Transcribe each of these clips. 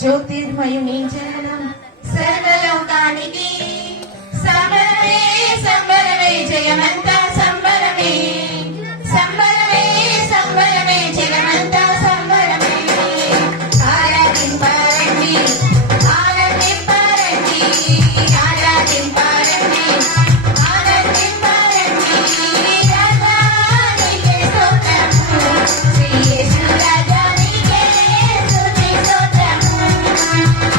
జ్యోతిర్మయుని జననం సర్వలోకానికి సంబరమే సంబరమే జయమంతా సంబరమే సంబరమే సంబరమే జయమంతా సంబరమే ఆరాధింపారండి ఆనందింపారండి ఆరాధింపారండి ఆనందింపారండి రాజానికే స్తోత్రము శ్రీ యేసు రాజానికే స్తుతి స్తోత్రము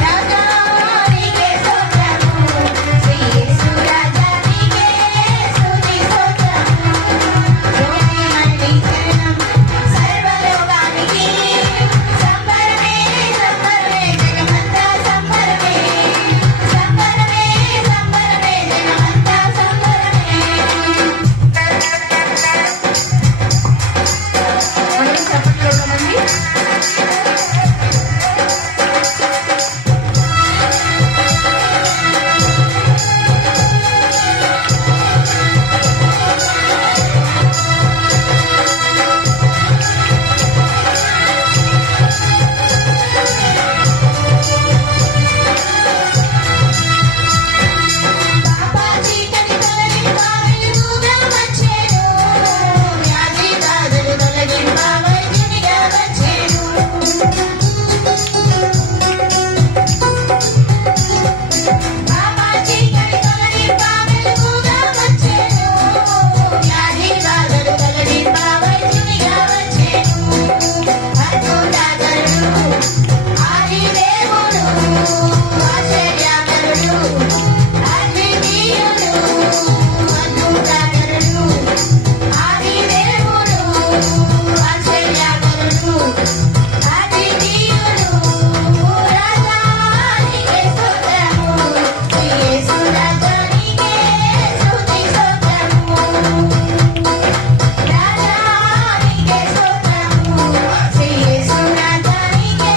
రాజానికే స్తోత్రము శ్రీ యేసు రాజానికే స్తుతి స్తోత్రము జ్యోతిర్మయుని జననం సర్వలోకానికి సంబరమే సంబరమే జగమంతా సంబరమే సంబరమే సంబరమే జగమంతా సంబరమే మనం చప్పట్లు కొట్టమండి. పాపా చీకటి తొలగింప వెలుగుగా వచ్చెను వ్యాధి బాధలు తొలగింప వైద్యునిగా వచ్చెను పాపా చీకటి తొలగింప వెలుగుగా వచ్చెను వ్యాధి బాధలు తొలగింప వైద్యునిగా వచ్చెను అద్భుతకరుడు ఆది దేవుడు ఆశ్చర్యకరుడు అద్వితీయుడు అద్భుతకరుడు ఆది దేవుడు ఆశ్చర్యకరుడు అద్వితీయుడు రాజానికే స్తోత్రము శ్రీ యేసు రాజానికే స్తుతి స్తోత్రము రాజానికే స్తోత్రము శ్రీ యేసు రాజానికే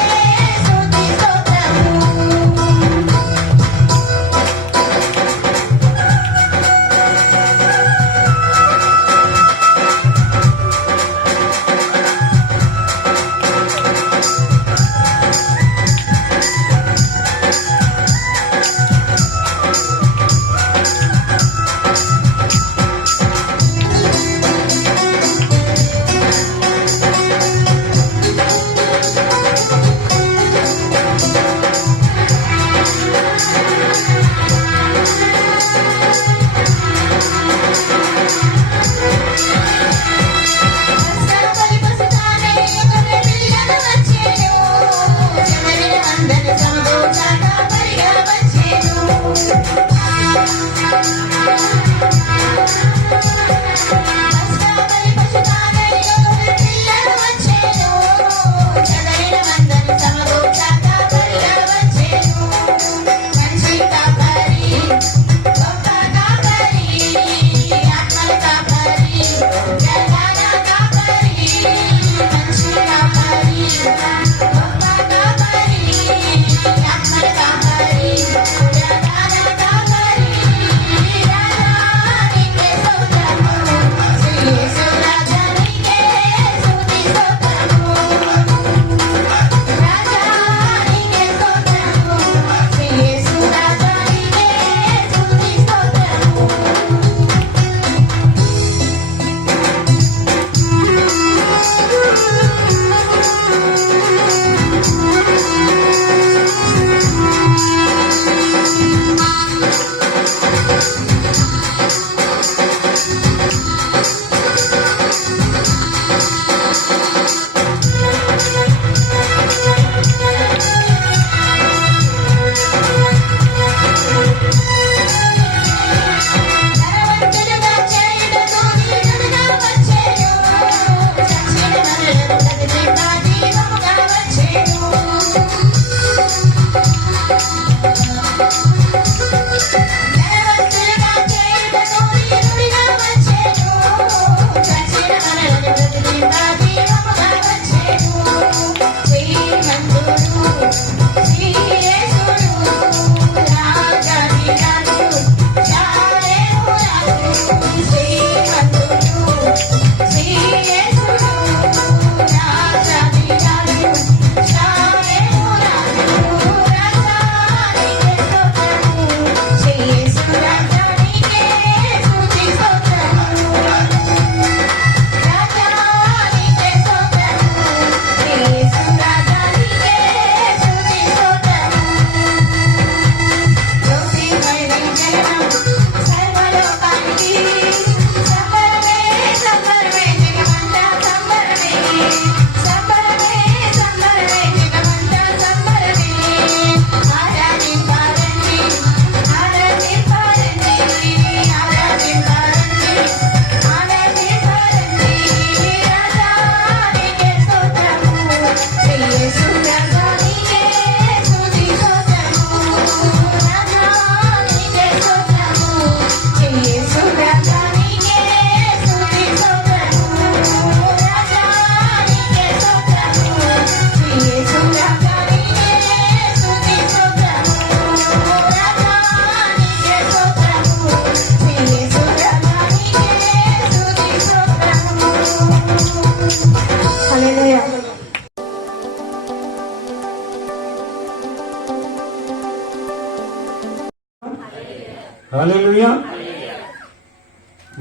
స్తుతి స్తోత్రము పసుపలి పసుతానే గొర్రె పిల్లలు వచ్చెను జనని అందరి సమగూర్చాక పరిగా వచ్చెను పసుపలి పసుతానే గొర్రె పిల్లలు వచ్చెను జనని అందరి సమగూర్చాక పరిగా వచ్చెను మంచి కాపరి గొప్ప కాపరి ఆత్మల కాపరి ప్రధాన కాపరి మంచి కాపరి గొప్ప కాపరి ఆత్మల కాపరి ప్రధాన కాపరి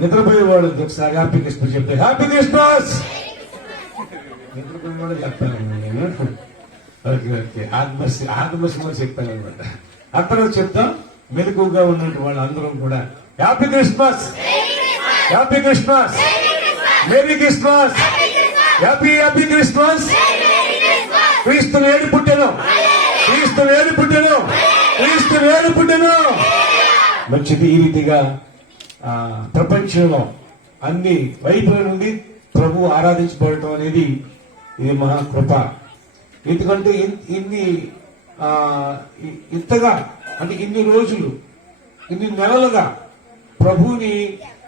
నిద్రపోయే వాళ్ళు ఒకసారి హ్యాపీ క్రిస్మస్ చెప్తే హ్యాపీ క్రిస్మస్. నిద్రపోయే వాళ్ళు చెప్తాను నేను. ఓకే ఓకే, ఆత్మసిమా చెప్పాను అనమాట. అందరం చెప్తాం. మెలకుగా ఉన్నట్టు వాళ్ళు అందరం కూడా happy Christmas, happy Christmas, merry Christmas, happy happy Christmas. క్రీస్తు వేడి పుట్టెను, క్రీస్తు వేడి పుట్టెను, క్రీస్తు వేడి పుట్టెను. మంచిది. ఈ రీతిగా ప్రపంచంలో అన్ని వైపుల నుండి ప్రభు ఆరాధించబడటం అనేది ఇది మహాకృప. ఎందుకంటే ఇంతగా అంటే ఇన్ని రోజులు, ఇన్ని నెలలుగా ప్రభుని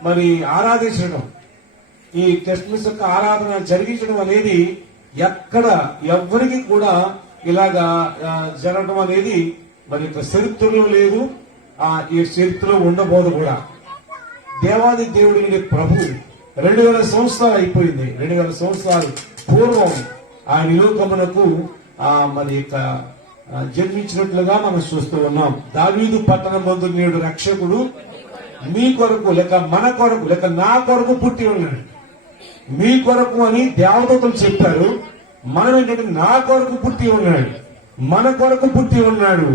మరి ఆరాధించడం, ఈ క్రిస్మస్ యొక్క ఆరాధన జరిగించడం అనేది ఎక్కడ ఎవ్వరికి కూడా ఇలాగా జరగడం అనేది మరి చరిత్రలో లేదు, ఈ చరిత్రలో ఉండబోదు కూడా. దేవాది దేవుడిని ప్రభు 2000 సంవత్సరాలు అయిపోయింది. 2000 సంవత్సరాలు పూర్వం ఆయన లోకమునకు మరి జన్మించినట్లుగా మనం చూస్తూ ఉన్నాం. దావీదు పట్టణమందు నేడు రక్షకుడు మీ కొరకు లేక మన కొరకు లేక నా కొరకు పుట్టి ఉన్నాడు. మీ కొరకు అని దేవదూతలు చెప్పారు. మనం ఏంటంటే నా కొరకు పుట్టి ఉన్నాడు, మన కొరకు పుట్టి ఉన్నాడు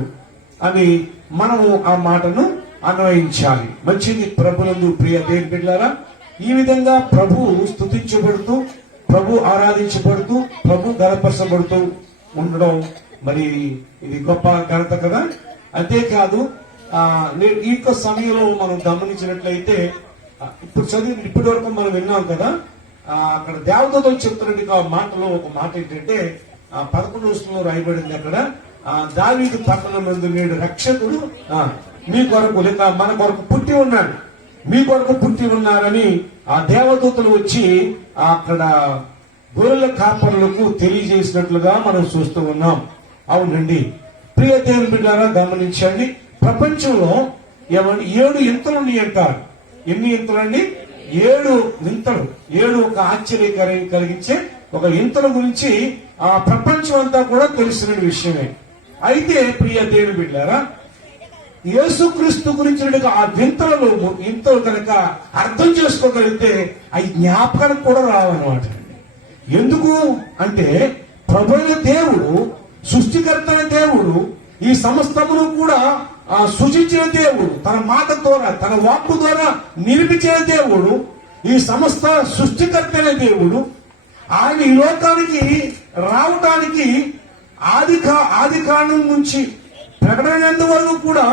అని మనము ఆ మాటను అన్వయించాలి. మంచిది. ప్రభునందు ప్రియ దేవుని బిడ్డలారా, ఈ విధంగా ప్రభు స్తుతించబడుతూ, ప్రభు ఆరాధించబడుతూ, ప్రభు గణపరచబడుతూ ఉండడం మరి ఇది గొప్ప ఘనత కదా. అంతేకాదు ఈ యొక్క సమయంలో మనం గమనించినట్లయితే ఇప్పటి వరకు మనం విన్నాం కదా, అక్కడ దేవదూతలు చెప్తున్నట్టుగా మాటలో ఒక మాట ఏంటంటే 11వ వచనంలో రాయబడింది. అక్కడ దావీదు పట్టణమందు నేడు రక్షకుడు మీ కొరకు లేక మన కొరకు పుట్టి ఉన్నాడు, మీ కొరకు పుట్టి ఉన్నారని ఆ దేవదూతలు వచ్చి అక్కడ గొర్రెల కాపరులకు తెలియజేసినట్లుగా మనం చూస్తూ ఉన్నాం. అవునండి ప్రియ దేవుని బిడ్డలారా, గమనించండి. ప్రపంచంలో ఏమండి 7 వింతలు ఉన్నాయి అంటారు. ఎన్ని వింతలండి? 7 వింతలు. 7 ఒక ఆశ్చర్యకరం కలిగించే ఒక వింతల గురించి ఆ ప్రపంచం అంతా కూడా తెలిసిన విషయమే. అయితే ప్రియ దేవుని బిడ్డలారా, యేసుక్రీస్తు గురించిన ఆ వింతలు కనుక అర్థం చేసుకోగలిగితే అవి జ్ఞాపకానికి కూడా రావన్నమాట. ఎందుకు అంటే ప్రభువైన దేవుడు, సృష్టికర్త అయిన దేవుడు, ఈ సమస్తమును కూడా సృజించిన దేవుడు, తన మాట ద్వారా తన వాక్కు ద్వారా నిర్మించిన దేవుడు, ఈ సమస్త సృష్టికర్త అయిన దేవుడు ఆయన ఈ లోకానికి రావటానికి ఆది కాండం నుంచి ప్రకటన వరకు కూడా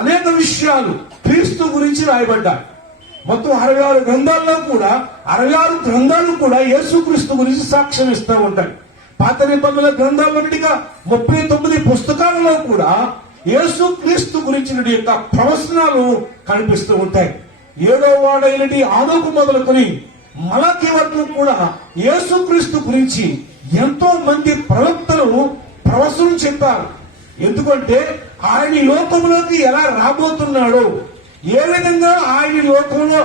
అనేక విషయాలు క్రీస్తు గురించి రాయబడ్డాయి. మొత్తం 66 గ్రంథాల్లో కూడా 66 గ్రంథాలు కూడా యేసుక్రీస్తు గురించి సాక్ష్యం ఇస్తూ ఉంటాయి. పాత నిబంధనల గ్రంథాలన్నిటిగా 39 పుస్తకాలలో కూడా యేసుక్రీస్తు గురించిన యొక్క ప్రవచనాలు కనిపిస్తూ ఉంటాయి. 7వ వాడైనటి ఆనోకు మొదలుకొని మలాకి వరకు కూడా యేసుక్రీస్తు గురించి ఎంతో మంది ప్రవక్తలు ప్రవచనం చెప్పారు. ఎందుకంటే ఆయన లోకంలోకి ఎలా రాబోతున్నాడో, ఏ విధంగా ఆయన లోకంలో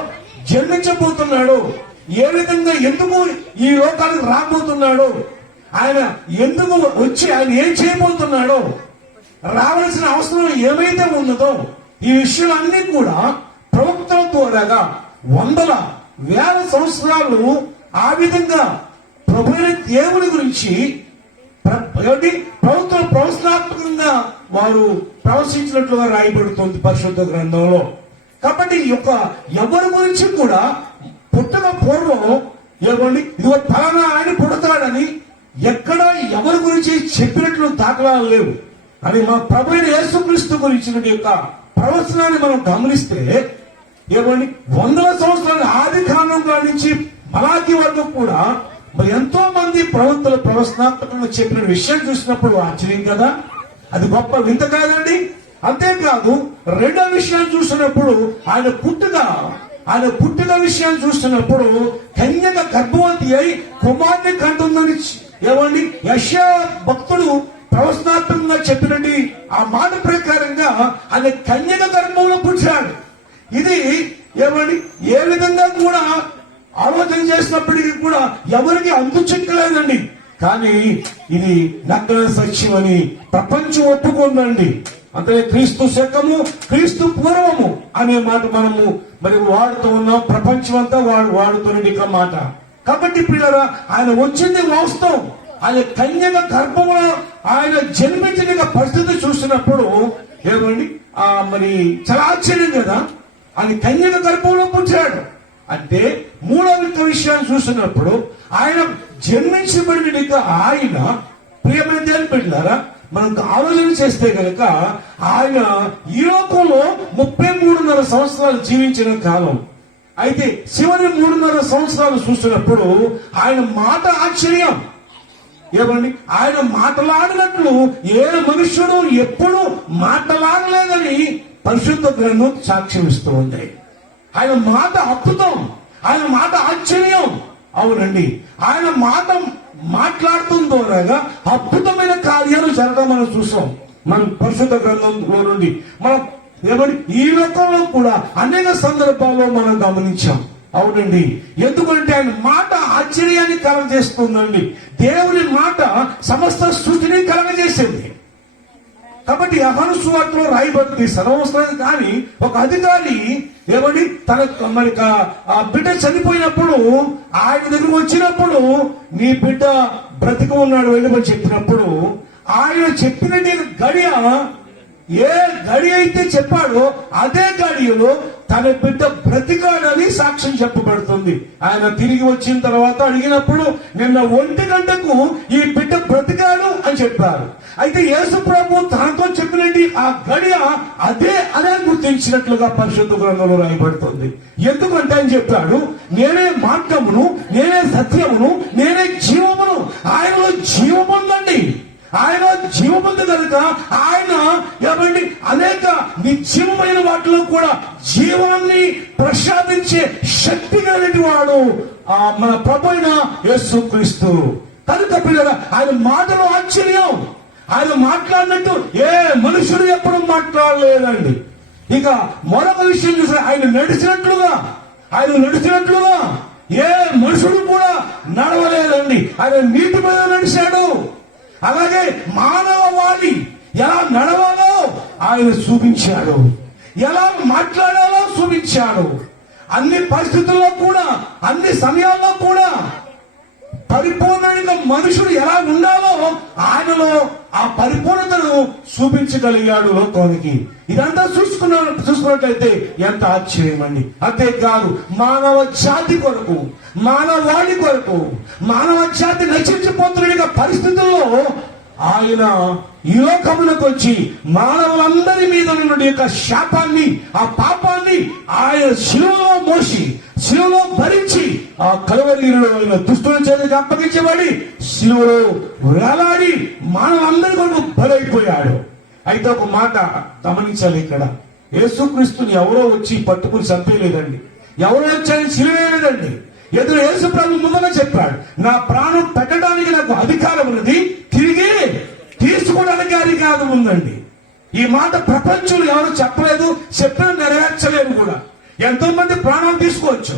జన్మించబోతున్నాడో, ఏ విధంగా ఎందుకు ఈ లోకానికి రాబోతున్నాడో, ఆయన ఎందుకు వచ్చి ఆయన ఏం చేయబోతున్నాడో, రావాల్సిన అవసరం ఏమైతే ఉన్నదో, ఈ విషయాలన్నీ కూడా ప్రవక్తల ద్వారాగా 100,000 సంవత్సరాలు ఆ విధంగా ప్రభువైన దేవుని గురించి ప్రభుత్వం ప్రవచనాత్మకంగా వారు ప్రవచించినట్లుగా రాయబడుతుంది పరిశుద్ధ గ్రంథంలో. కాబట్టి ఈ యొక్క ఎవరి గురించి కూడా పుట్టక పూర్వం ఇవ్వండి ఇదిగో ఫలానా ఆయన పుడతాడని ఎక్కడ ఎవరి గురించి చెప్పినట్లు దాఖలాలు లేవు. అని మా ప్రభువైన యేసుక్రీస్తు గురించిన యొక్క ప్రవచనాన్ని మనం గమనిస్తే ఇవ్వండి 100 సంవత్సరాల ఆది కాలం నుంచి మలాకి వరకు కూడా మరి ఎంతో మంది ప్రవక్తలు ప్రవచనాత్మకంగా చెప్పిన విషయం చూసినప్పుడు ఆశ్చర్యం కదా, అది గొప్ప వింత కాదండి. అంతేకాదు రెండో విషయం చూసినప్పుడు ఆయన పుట్టుక విషయం చూస్తున్నప్పుడు కన్యక గర్భవతి అయి కుమార్తె కంటుందని ఏమండి యెషయా భక్తుడు ప్రవచనాత్మకంగా చెప్పినట్టు ఆ మాట ప్రకారంగా ఆయన కన్యక గర్భంలో పుట్టాడు. ఇది ఏమండి ఏ విధంగా కూడా ఆలోచన చేసినప్పటికీ కూడా ఎవరికి అందుచెక్కలేదండి. కానీ ఇది నగ్న సత్యం అని ప్రపంచం ఒప్పుకుందండి. అంటే క్రీస్తు శకము క్రీస్తు పూర్వము అనే మాట మనము మరి వాడుతూ ఉన్నాం. ప్రపంచం అంతా వాడుతున్న ఇక మాట. కాబట్టి పిల్లరా, ఆయన వచ్చింది వాస్తవం. ఆయన కన్యక గర్భంలో ఆయన జన్మించిన పరిస్థితి చూసినప్పుడు ఏమండి మరి చాలా ఆశ్చర్యం కదా. ఆయన కన్యక గర్భంలో పుట్టాడు అంటే మూడవ విషయాన్ని చూసినప్పుడు ఆయన జన్మించబడిన ఆయన ప్రియమైన దేవుని బిడ్డలారా, మనం ఆలోచన చేస్తే కనుక ఆయన ఈ లోకంలో 33.5 సంవత్సరాలు జీవించిన కాలం. అయితే చివరి 3.5 సంవత్సరాలు చూసినప్పుడు ఆయన మాట ఆశ్చర్యం. ఏమండి, ఆయన మాట్లాడినట్లు ఏ మనుష్యుడు ఎప్పుడు మాట్లాడలేదని పరిశుద్ధ గ్రంథం సాక్ష్యం ఇస్తూ ఉంది. ఆయన మాట అద్భుతం, ఆయన మాట ఆశ్చర్యం. అవునండి, ఆయన మాట మాట్లాడుతున్న ద్వారాగా అద్భుతమైన కార్యాలు జరగడం మనం చూసాం. మన పరిశుద్ధ గ్రంథంలో నుండి మనం ఏమని ఈ లోకంలో కూడా అనేక సందర్భాల్లో మనం గమనించాం. అవునండి, ఎందుకంటే ఆయన మాట ఆశ్చర్యాన్ని కలగజేస్తుందండి. దేవుని మాట సమస్త సృష్టిని కలగజేసింది. కాబట్టి యోహాను సువార్తలో రాయబడింది సర్వవసరం. కానీ ఒక అధికారి ఏమని తన మరి ఆ బిడ్డ చనిపోయినప్పుడు ఆయన దగ్గరకు వచ్చినప్పుడు నీ బిడ్డ బ్రతికి ఉన్నాడు వెళ్ళమని చెప్పినప్పుడు ఆయన చెప్పినట్టు గడియ ఏ గడి అయితే చెప్పాడో అదే గడియలో తన బిడ్డ బ్రతికాడని సాక్ష్యం చెప్పబడుతుంది. ఆయన తిరిగి వచ్చిన తర్వాత అడిగినప్పుడు నిన్న 1 గంటకు ఈ బిడ్డ బ్రతికాడు అని చెప్పారు. అయితే యేసు ప్రభు తనతో చెప్పినట్టు ఆ గడియ అదే గుర్తించినట్లుగా పరిశుద్ధ గ్రంథంలో రాయబడుతుంది. ఎందుకంటే ఆయన చెప్పాడు, నేనే మార్గమును, నేనే సత్యమును, నేనే జీవమును. ఆయనలో జీవముందండి. ఆయన జీవముంది కనుక ఆయన ఏమండి అనేక నిత్యమైన వాటిలో కూడా జీవాన్ని ప్రసాదించే శక్తి కలిగిన వాడు మన ప్రభు అయిన యేసుక్రీస్తు. కనుక పిల్లల ఆయన మాటలు ఆశ్చర్యం. ఆయన మాట్లాడినట్టు ఏ మనుషుడు ఎప్పుడు మాట్లాడలేదండి. ఇక మరొక విషయం చూస్తే ఆయన నడిచినట్లుగా ఏ మనుషుడు కూడా నడవలేదండి. ఆయన నీటి మీద నడిచాడు. అలాగే మానవవాళి ఎలా నడవాలో ఆయన చూపించాడు, ఎలా మాట్లాడాలో చూపించాడు. అన్ని పరిస్థితుల్లో కూడా, అన్ని సమయాల్లో కూడా పరిపూర్ణంగా మనుషుడు ఎలా ఉండాలో ఆయనలో ఆ పరిపూర్ణతను చూపించగలిగాడు లోకానికి. ఇదంతా చూసుకున్నట్లయితే ఎంత ఆశ్చర్యం అండి. అంతేకాదు మానవ జాతి కొరకు, మానవాళి కొరకు, మానవ జాతి నశించిపోతున్న పరిస్థితుల్లో ఆయన ఈ లోకములకు వచ్చి మానవులందరి మీద ఉన్న యొక్క శాపాన్ని, ఆ పాపాన్ని ఆయన శిలువలో మోసి, శిలువలో భరించి ఆ కలువరీలో ఆయన దుష్టుల చేతికి అప్పగించబడి శిలువలో వేలాడి మానవులందరి కొరకు బలైపోయాడు. అయితే ఒక మాట గమనించాలి. ఇక్కడ యేసుక్రీస్తుని ఎవరో వచ్చి పట్టుకుని చంపేయలేదండి. ఎవరో వచ్చాయని సిలువేయలేదండి. ఎదురు యేసు ప్రభు ముందుగా చెప్పాడు, నా ప్రాణం పెట్టడానికి నాకు అధికారం ఉన్నది, తిరిగి తీసుకోవడానికి అధికారం ఉందండి. ఈ మాట ప్రపంచంలో ఎవరు చెప్పలేదు, చెప్పిన నెరవేర్చలేదు కూడా. ఎంతో మంది ప్రాణాలు తీసుకోవచ్చు,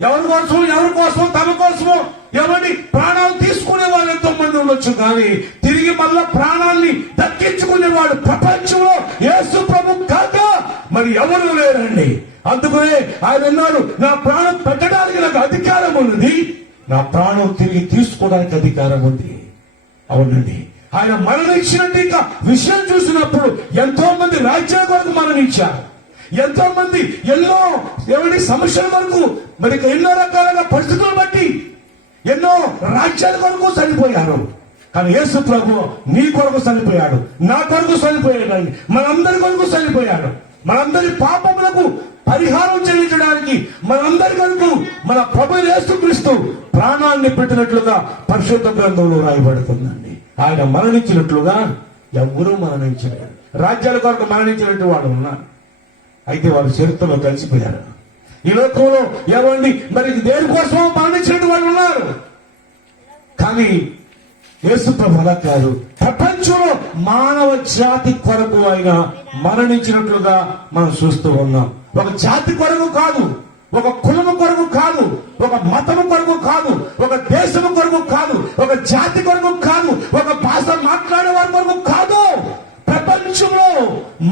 ఎవరి కోసం తమ కోసమో ఎవరి ప్రాణాలు తీసుకునే వాళ్ళు ఎంతో మంది ఉండొచ్చు. కానీ తిరిగి మళ్ళా ప్రాణాన్ని దక్కించుకునేవాడు ప్రపంచంలో యేసు ప్రభు కాక మరి ఎవరు లేరండి. అందుకనే ఆయన అన్నాడు, నా ప్రాణం పెట్టడానికి నాకు అధికారం ఉన్నది, నా ప్రాణం తిరిగి తీసుకోవడానికి అధికారం ఉంది. అవునండి, ఆయన మరణించినట్టు ఇంకా విషయం చూసినప్పుడు ఎంతో మంది రాజ్యాల కొరకు మరణించారు. ఎంతో మంది ఎన్నో సమస్యల కొరకు మరి ఎన్నో రకాలుగా పరిస్థితులు బట్టి ఎన్నో రాజ్యాల కొరకు చనిపోయారు. కానీ యేసు ప్రభు నీ కొరకు చనిపోయాడు, నా కొరకు చనిపోయాడు, మనందరి కొరకు చనిపోయాడు. మనందరి పాపములకు పరిహారం చెల్లించడానికి మనందరి కొరకు మన ప్రభు యేసుక్రీస్తు ప్రాణాన్ని పెట్టినట్లుగా పరిశుద్ధ గ్రంథంలో రాయబడుతుందండి. ఆయన మరణించినట్లుగా ఎవరూ మరణించలేరు. రాజ్యాల కొరకు మరణించినట్టు వాళ్ళు ఉన్నారు, అయితే వారు చరిత్రలో కలిసిపోయారు. ఈ లోకంలో ఏమండి మరి దేనికోసమో మరణించినట్టు వాళ్ళు ఉన్నారు. కానీ యేసు ప్రభు అలా కాదు. ప్రపంచంలో మానవ జాతి కొరకు ఆయన మరణించినట్లుగా మనం చూస్తూ ఉన్నాం. ఒక జాతి కొరకు కాదు, ఒక కులము కొరకు కాదు, ఒక మతము కొరకు కాదు, ఒక దేశము కొరకు కాదు, ఒక జాతి కొరకు కాదు, ఒక భాష మాట్లాడే వారి కొరకు కాదు. ప్రపంచంలో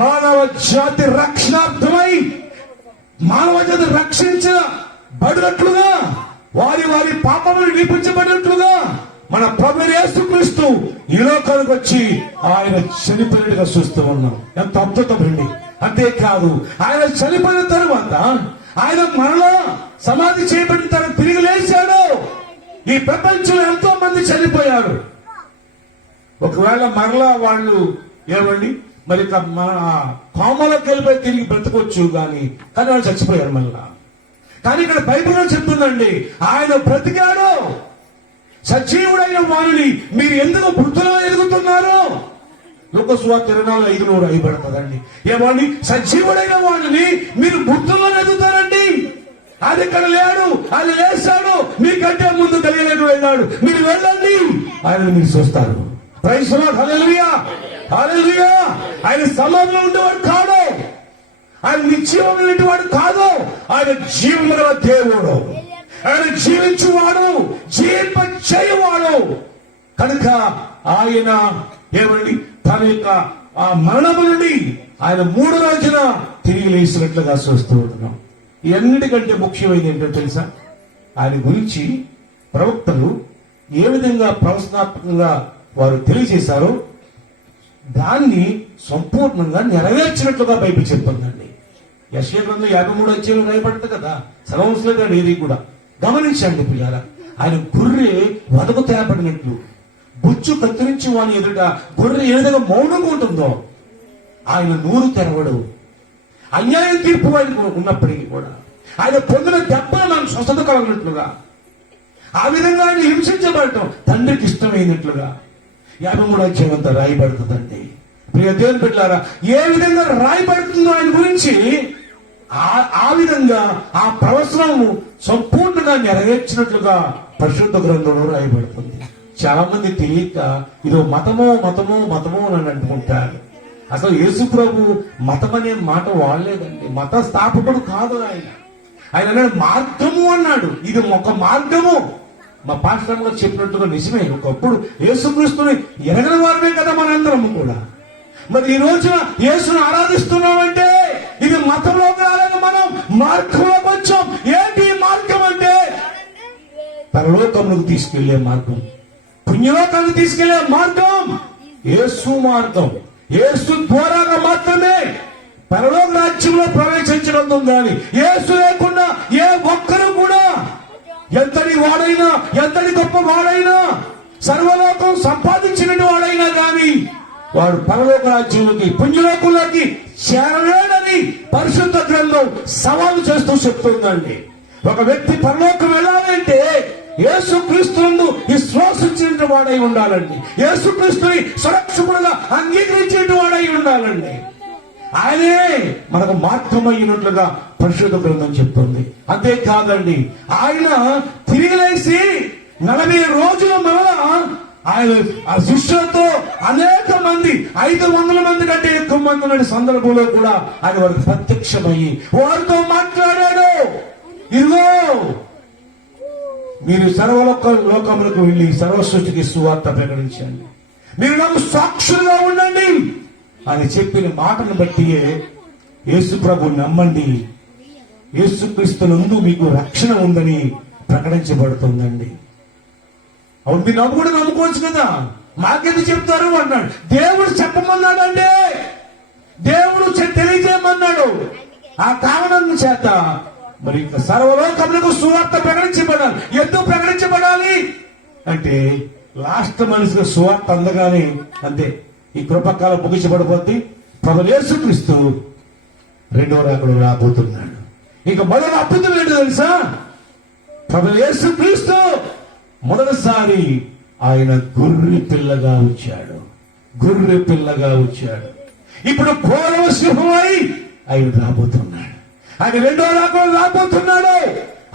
మానవ జాతి రక్షణార్థమై మానవ జాతి రక్షించబడినట్లుగా వారి వారి పాపములు విడిపించబడినట్లుగా మన ప్రభువైన యేసుక్రీస్తు ఈ లోకానికి వచ్చి ఆయన చనిపోయినట్టుగా చూస్తూ ఉన్నాం. ఎంత అద్భుతం అండి. అంతేకాదు ఆయన చనిపోయిన తరువాత ఆయన మరలా సమాధి చేయబడిన తన తిరిగి లేచాడు. ఈ ప్రపంచంలో ఎంతో మంది చనిపోయారు. ఒకవేళ మరలా వాళ్ళు ఏమండి మరి కోమలోకి వెళ్ళిపోయి తిరిగి బ్రతకొచ్చు కానీ వాళ్ళు చచ్చిపోయారు మళ్ళా. కానీ ఇక్కడ బైబిల్లో చెప్తుందండి ఆయన బ్రతికాడు. సజీవుడైన వారిని మీరు ఎందుకు మృతులో ఎదుగుతున్నారు? లూకా సువార్త 24:5 రాయబడుతుందండి. ఏమండి సజీవుడైన వారిని మీరు మృతుల్లో ఎదుగుతారండి. అది ఇక్కడ లేడు, అది లేచాడు, మీకంటే ముందు తెలియలేదు వెళ్ళాడు. మీరు వెళ్ళండి, ఆయన మీరు చూస్తారు. Praise the lord. Hallelujah, hallelujah. ఆయన సమాధిలో ఉండేవాడు కాదు, ఆయన నిత్యమైనటువంటి వాడు కాదు. ఆయన జీవము గల దేవుడు, ఆయన జీవించువాడు, జీవింపచేయువాడు. కనుక ఆయన ఏమండి తన యొక్క ఆ మరణము నుండి ఆయన 3 రోజున తిరిగి లేచినట్లుగా చూస్తూ ఉంటున్నాం. ఎన్నిటికంటే ముఖ్యమైనది ఏంటో తెలుసా? ఆయన గురించి ప్రవక్తలు ఏ విధంగా ప్రవచనాత్మకంగా వారు తెలియజేశారో దాన్ని సంపూర్ణంగా నెరవేర్చినట్లుగా బైబిల్ చెప్తుందండి. యెషయా గ్రంథం 53 అధ్యాయం రాయబడుతుంది కదా, సర్వస్లేదు ఏది కూడా. గమనించండి పిల్లారా, ఆయన గొర్రె వదకు తేపడినట్లు బుచ్చు కత్తిరించి వాని ఎదుట గొర్రె ఏ విధంగా మౌనంగా ఉంటుందో ఆయన నూరు తెరవడు. అన్యాయం తీర్పు ఆయనకు ఉన్నప్పటికీ కూడా ఆయన పొందిన దెబ్బలు మనం స్వస్థత కలగినట్లుగా ఆ విధంగా ఆయన హింసించబడటం తండ్రికి ఇష్టమైనట్లుగా 53 అధ్యాయం అంతా రాయబడుతుందండి. ప్రియ దేవుని బిడ్డలారా, ఏ విధంగా రాయబడుతుందో ఆయన గురించి ఆ విధంగా ఆ ప్రవచనము సంపూర్ణంగా నెరవేర్చినట్లుగా పరిశుద్ధ గ్రంథంలో రాయబడుతుంది. చాలా మంది తెలియక ఇదో మతమో అని అనుకుంటారు. అసలు యేసు ప్రభు మతం అనే మాట వాడలేదండి. మత స్థాపకుడు కాదు ఆయన. ఆయన అన్నాడు మార్గము అన్నాడు. ఇది ఒక మార్గము. మా పాస్టర్ గారు చెప్పినట్టుగా నిజమే. ఒకప్పుడు యేసుక్రీస్తుని ఎరగని వారమే కదా మనందరము కూడా. మరి ఈ రోజున యేసును ఆరాధిస్తున్నామంటే ఇది మతంలో కాలేదు, మనం మార్గంలోకి వచ్చాం. ఏంటి మార్గం అంటే పరలోకములకు తీసుకెళ్లే మార్గం, పుణ్యలోకానికి తీసుకెళ్లే మార్గం యేసు మార్గం. యేసు ద్వారాగా మాత్రమే పరలోక రాజ్యంలో ప్రవేశించడం కానీ యేసు లేకుండా ఏ ఒక్కరు కూడా ఎంతటి వాడైనా ఎంతటి గొప్ప వాడైనా సర్వలోకం సంపాదించిన వాడైనా కానీ వాడు పరలోక రాజ్యంలోకి పుణ్యలోకంలోకి చేరలేడని పరిశుద్ధ గ్రంథం సవాలు చేస్తూ చెప్తుందండి. ఒక వ్యక్తి పరలోకం వెళ్ళాలంటే యేసుక్రీస్తును విశ్వాసించిన వాడై ఉండాలండి. యేసుక్రీస్తుని సురక్షకుడుగా అంగీకరించిన వాడై ఉండాలండి. ఆయనే మనకు మార్గమైనట్లుగా పరిశుద్ధ గ్రంథం చెప్తుంది. అంతేకాదండి, ఆయన తిరిగి లేచి 40 రోజుల మరలా ఆయన ఆ శిష్యులతో అనేక మంది 500 మంది కంటే ఎక్కువ మంది ఉన్న సందర్భంలో కూడా ఆయన వారికి ప్రత్యక్షమయ్యి వారితో మాట్లాడాడు. ఇదిగో మీరు లోకములకు వెళ్ళి సర్వసృష్టికి సువార్త ప్రకటించండి, మీరు నాకు సాక్షులుగా ఉండండి అని చెప్పిన మాటను బట్టి యేసు ప్రభు నమ్మండి, యేసుక్రీస్తునందు మీకు రక్షణ ఉందని ప్రకటించబడుతుందండి. అవును, మీరు కూడా నమ్ముకోవచ్చు కదా, మాకెందుకు చెప్తారు అన్నాడు. దేవుడు చెప్పమన్నాడండి, దేవుడు తెలియజేయమన్నాడు. ఆ కారణం చేత మరి సర్వలోకములకు సువార్త ప్రకటించబడాలి. ఎందుకు ప్రకటించబడాలి అంటే లాస్ట్ మనిషిగా సువార్త అందగానే అంతే ఈ కృపకాలం ముగించబడిపోద్ది. ప్రభువు యేసుక్రీస్తు 2వ రాకడ రాబోతున్నాడు. ఇక మొదటి అద్భుతం ఏంటో తెలుసా? ప్రభువు యేసుక్రీస్తు మొదటిసారి ఆయన గొర్రె పిల్లగా వచ్చాడు. గొర్రె పిల్లగా వచ్చాడు. ఇప్పుడు పూర్వ సింహమై ఆయన రాబోతున్నాడు. ఆయన 2వ రాకడ రాబోతున్నాడు.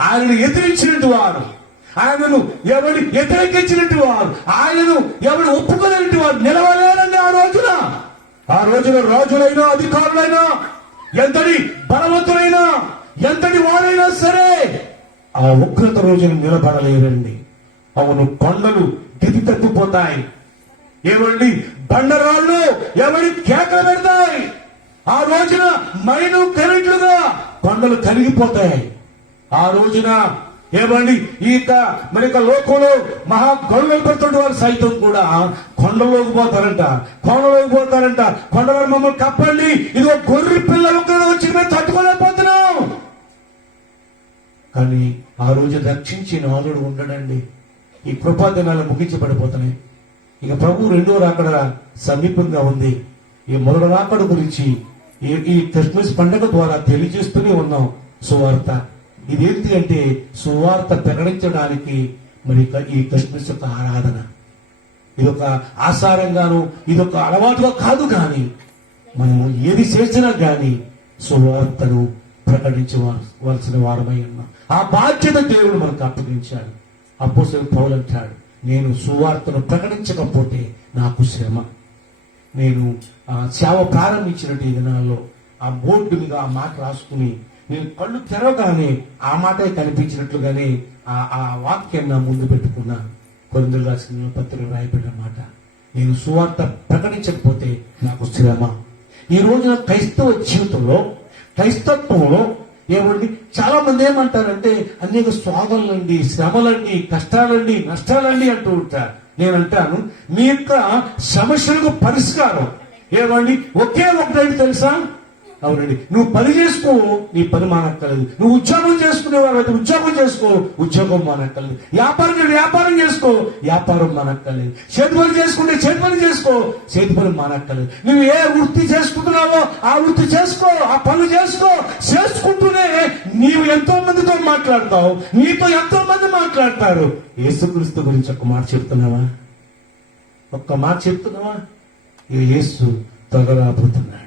ఆయనను ఎదిరించినట్టు వారు, ఆయనను ఎవరు వ్యతిరేకించినట్టు వారు, ఆయనను ఎవరు ఒప్పుకోలేనట్టు వారు నిలవలేరండి. ఆ రోజున రాజులైనా అధికారులైనా ఎంతటి బలవంతులైనా ఎంతటి వారైనా సరే ఆ ఉగ్రత రోజున నిలబడలేరండి. అవును, కొండలు గతి తప్పిపోతాయి, ఏమండి బండరాళ్ళు ఎవరి కేకలు పెడతాయి. ఆ రోజున మైను కరెంట్లుగా కొండలు కరిగిపోతాయి. ఆ రోజున ఏమండి మరి లోకంలో మహా గొడవలు పెడుతుంటే వారు సైతం కూడా కొండలోకి పోతారంట. కొండవారు మమ్మల్ని కప్పండి, ఇదిగో గొర్రె పిల్లలు వచ్చి మేము తట్టుకోలేకపోతున్నాం. కానీ ఆ రోజు రక్షించి నాదుడు ఉండడండి. ఈ కృపాదినాలు ముగించబడిపోతున్నాయి. ఇక ప్రభు రెండో రాకడ సమీపంగా ఉంది. ఈ మొదటి రాకడ గురించి ఈ క్రిస్మస్ పండుగ ద్వారా తెలియజేస్తూనే ఉన్నాం సువార్త. ఇదేంటి అంటే సువార్త ప్రకటించడానికి మరి ఈ క్రిస్మస్ యొక్క ఆరాధన ఇదొక ఆచారంగాను ఇదొక అలవాటుగా కాదు, మనము ఏది చేసినా గాని సువార్తను ప్రకటించవలసిన వారమై ఉన్నాం. ఆ బాధ్యత దేవుడు మనకు అప్పగించాడు. అపోస్తలుడు పౌలు అంటాడు, నేను సువార్తను ప్రకటించకపోతే నాకు శ్రమ. నేను సేవ ప్రారంభించినట్టు ఈ దినాల్లో ఆ బోర్డు మీద ఆ మాట రాసుకుని నేను కళ్ళు తెరవగానే ఆ మాటే కనిపించినట్లుగానే ఆ వాక్యాన్ని నా ముందు పెట్టుకున్నాను. కొరింథీయులకు రాసిన పత్రికలో రాయబడిన మాట, నేను సువార్త ప్రకటించకపోతే నాకు శ్రమ. ఈ రోజున క్రైస్తత్వంలో ఏమండి చాలా మంది ఏమంటారంటే అనేక శోధనలండి, శ్రమలండి, కష్టాలండి, నష్టాలండి అంటూ ఉంటారు. నేనంటాను మీ యొక్క సమస్యలకు పరిష్కారం ఏమండి ఒకే ఒకటండి తెలుసా? అవునండి, నువ్వు పని చేసుకో, నీ పని మానక్కర్లేదు. నువ్వు ఉద్యోగం చేసుకునేవారు అయితే ఉద్యోగం చేసుకో, ఉద్యోగం మానక్కర్లేదు. వ్యాపారం చేసుకో, వ్యాపారం మానక్కర్లేదు. చేతి పని చేసుకుంటే చేతి పని చేసుకో, చేతి పని మానక్కర్లేదు. నువ్వు ఏ వృత్తి చేసుకుంటున్నావో ఆ వృత్తి చేసుకో, ఆ పనులు చేసుకుంటూనే నీవు ఎంతో మందితో మాట్లాడతావు, నీతో ఎంతో మంది మాట్లాడతారు. యేసుక్రీస్తు గురించి ఒక్క మాట చెప్తున్నావా? యేసు త్వరగా రాబోతున్నాడు.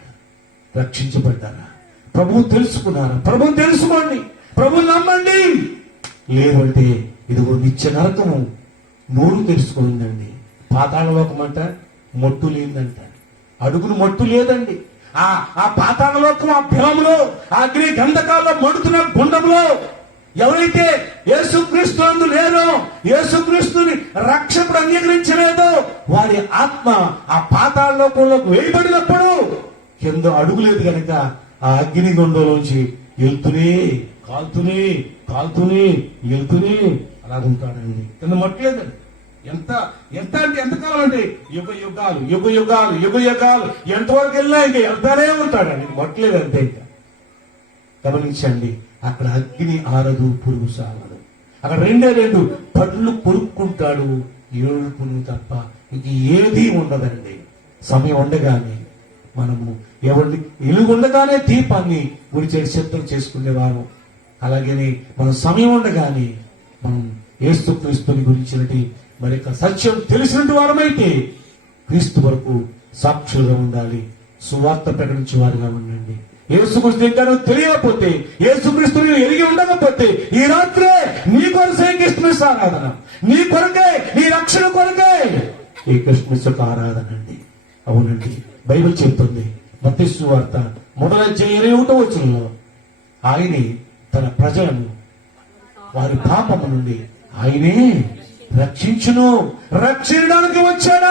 రక్షించబడ్డారా? ప్రభువు తెలుసుకున్నారా? ప్రభువు తెలుసుకోండి, ప్రభువు నమ్మండి. లేదంటే ఇదిగో నిత్య నరకము నోరు తెలుసుకుందండి. పాతాళలోకం అంట మొట్టు లేదంట, అడుగును మట్టు లేదండి. ఆ పాతాళలోకం, ఆ బిలములో, ఆ అగ్ని గంధకాల్లో మండుతున్న గుండంలో ఎవరైతే యేసుక్రీస్తు లేదో, యేసుక్రీస్తుని రక్షకుడు అంగీకరించలేదో వారి ఆత్మ ఆ పాతాళలోకంలోకి వేయబడినప్పుడు కింద అడుగులేదు కనుక ఆ అగ్ని గుండంలోంచి కాల్తూనే వెళ్తూనే అలా ఉంటాడండి. కింద మట్టలేదండి. ఎంత అంటే ఎంతకాలం అంటే యుగాలు ఎంతవరకు వెళ్ళినా ఇంకా వెళ్తానే ఉంటాడండి. మట్టలేదు అంతే. ఇంకా గమనించండి, అక్కడ అగ్ని ఆరదు, పురుగు సాగదు. అక్కడ రెండు పళ్ళు పొరుక్కుంటాడు, ఏడుపును తప్ప ఇంక ఏదీ ఉండదండి. సమయం ఉండగానే మనము ఎవరిని వెలుగుండగానే దీపాన్ని గురించి సిద్ధం చేసుకునేవారు. అలాగనే మన సమయం ఉండగానే మనం యేసుక్రీస్తుని గురించినటి మరి సత్యం తెలిసినట్టు వారమైతే క్రీస్తు వరకు సాక్షులుగా ఉండాలి, సువార్త ప్రకటించే వారుగా ఉండండి. యేసుక్రీస్తు ఇంకా తెలియకపోతే, యేసుక్రీస్తుని ఎరిగి ఉండకపోతే ఈ రాత్రే నీ కొరకే క్రిస్మస్ ఆరాధన, నీ కొరకే, నీ రక్షణ కొరకే ఈ క్రిస్మస్ యొక్క ఆరాధన అండి. అవునండి, బైబిల్ చెప్తుంది మత్తయి సువార్త 1:21 ఆయనే తన ప్రజలను వారి పాపము నుండి ఆయనే రక్షించడానికి వచ్చాడు.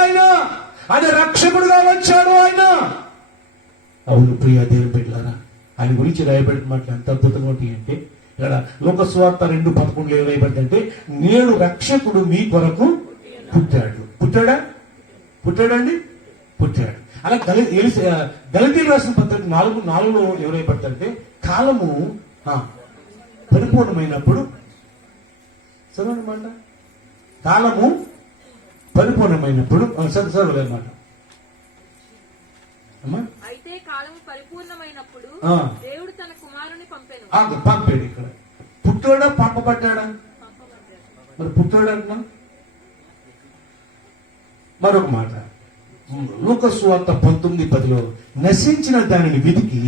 ఆయన రక్షకుడుగా వచ్చాడు ఆయన. అవును ప్రియ దేవుని బిడ్డలారా, ఆయన గురించి రాయబడిన మాటలు ఎంత అద్భుతంగా ఉంటాయి అంటే, ఇక్కడ లోకస్వార్త 2:11 రాయబడిందంటే, నేడు రక్షకుడు మీ కొరకు పుట్టాడండి. అలా గలతీయులకు రాసిన పత్రిక 4:4 ఎవరు పడతారంటే, కాలము పరిపూర్ణమైనప్పుడు చదవనమాట, కాలము పరిపూర్ణమైనప్పుడు చదవలేమాట అమ్మా. అయితే కాలము పరిపూర్ణమైనప్పుడు దేవుడు తన కుమారుని పంపాడు. ఇక్కడ పుట్టాడా పంపబడ్డాడా? మరి పుట్టాడు అంటున్నా. మరొక మాట లూకాసు సువార్త 19:10 నశించిన దానిని వెతికి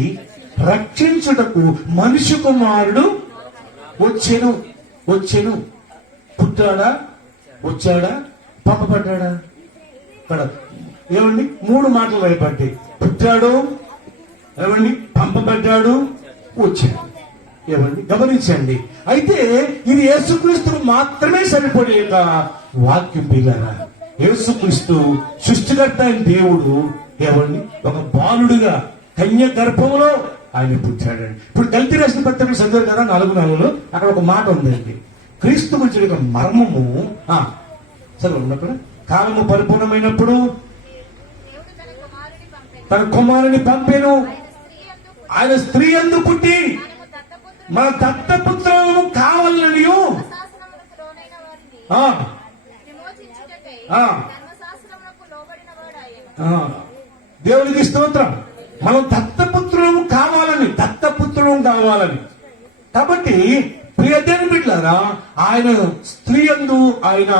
రక్షించుటకు మనిషి కుమారుడు వచ్చెను. పుట్టాడా, వచ్చాడా, పంపబడ్డాడా? ఇక్కడ ఏమండి 3 మాటలు రాయబడ్డాయి. పుట్టాడు, ఏమండి పంపబడ్డాడు, వచ్చాడు. ఏమండి గమనించండి. అయితే ఇది యేసుక్రీస్తుకు మాత్రమే సరిపడే వాక్యం పిల్లరా. యేసుక్రీస్తు సృష్టికర్త అయిన దేవుడు ఏమండి ఒక బాలుడుగా కన్య గర్భంలో ఆయన పుట్టాడండి. ఇప్పుడు గల్తీ రాసిన పత్రిక చదివారు కదా 4:4 అక్కడ ఒక మాట ఉందండి. క్రీస్తు గురించి ఒక మర్మము సరే ఉన్నప్పుడు కాలము పరిపూర్ణమైనప్పుడు దేవుడు తన కుమారుని పంపెను. తన కుమారుని పంపెను. ఆయన స్త్రీ యందు పుట్టి ఆయన స్త్రీ యందు పుట్టి మనము దత్తపుత్రుడు మన దత్తపుత్రులను కావాలని ధర్మశాస్త్రమునకు లోనైన వారిని విమోచించుటకై ధర్మశాస్త్రమునకు లోబడిన వాడాయెను. దేవునికి స్తోత్రం. మనం దత్తపుత్రులను కావాలని కాబట్టి ప్రియదేవుని బిడ్డలారా, ఆయన స్త్రీ యందు ఆయన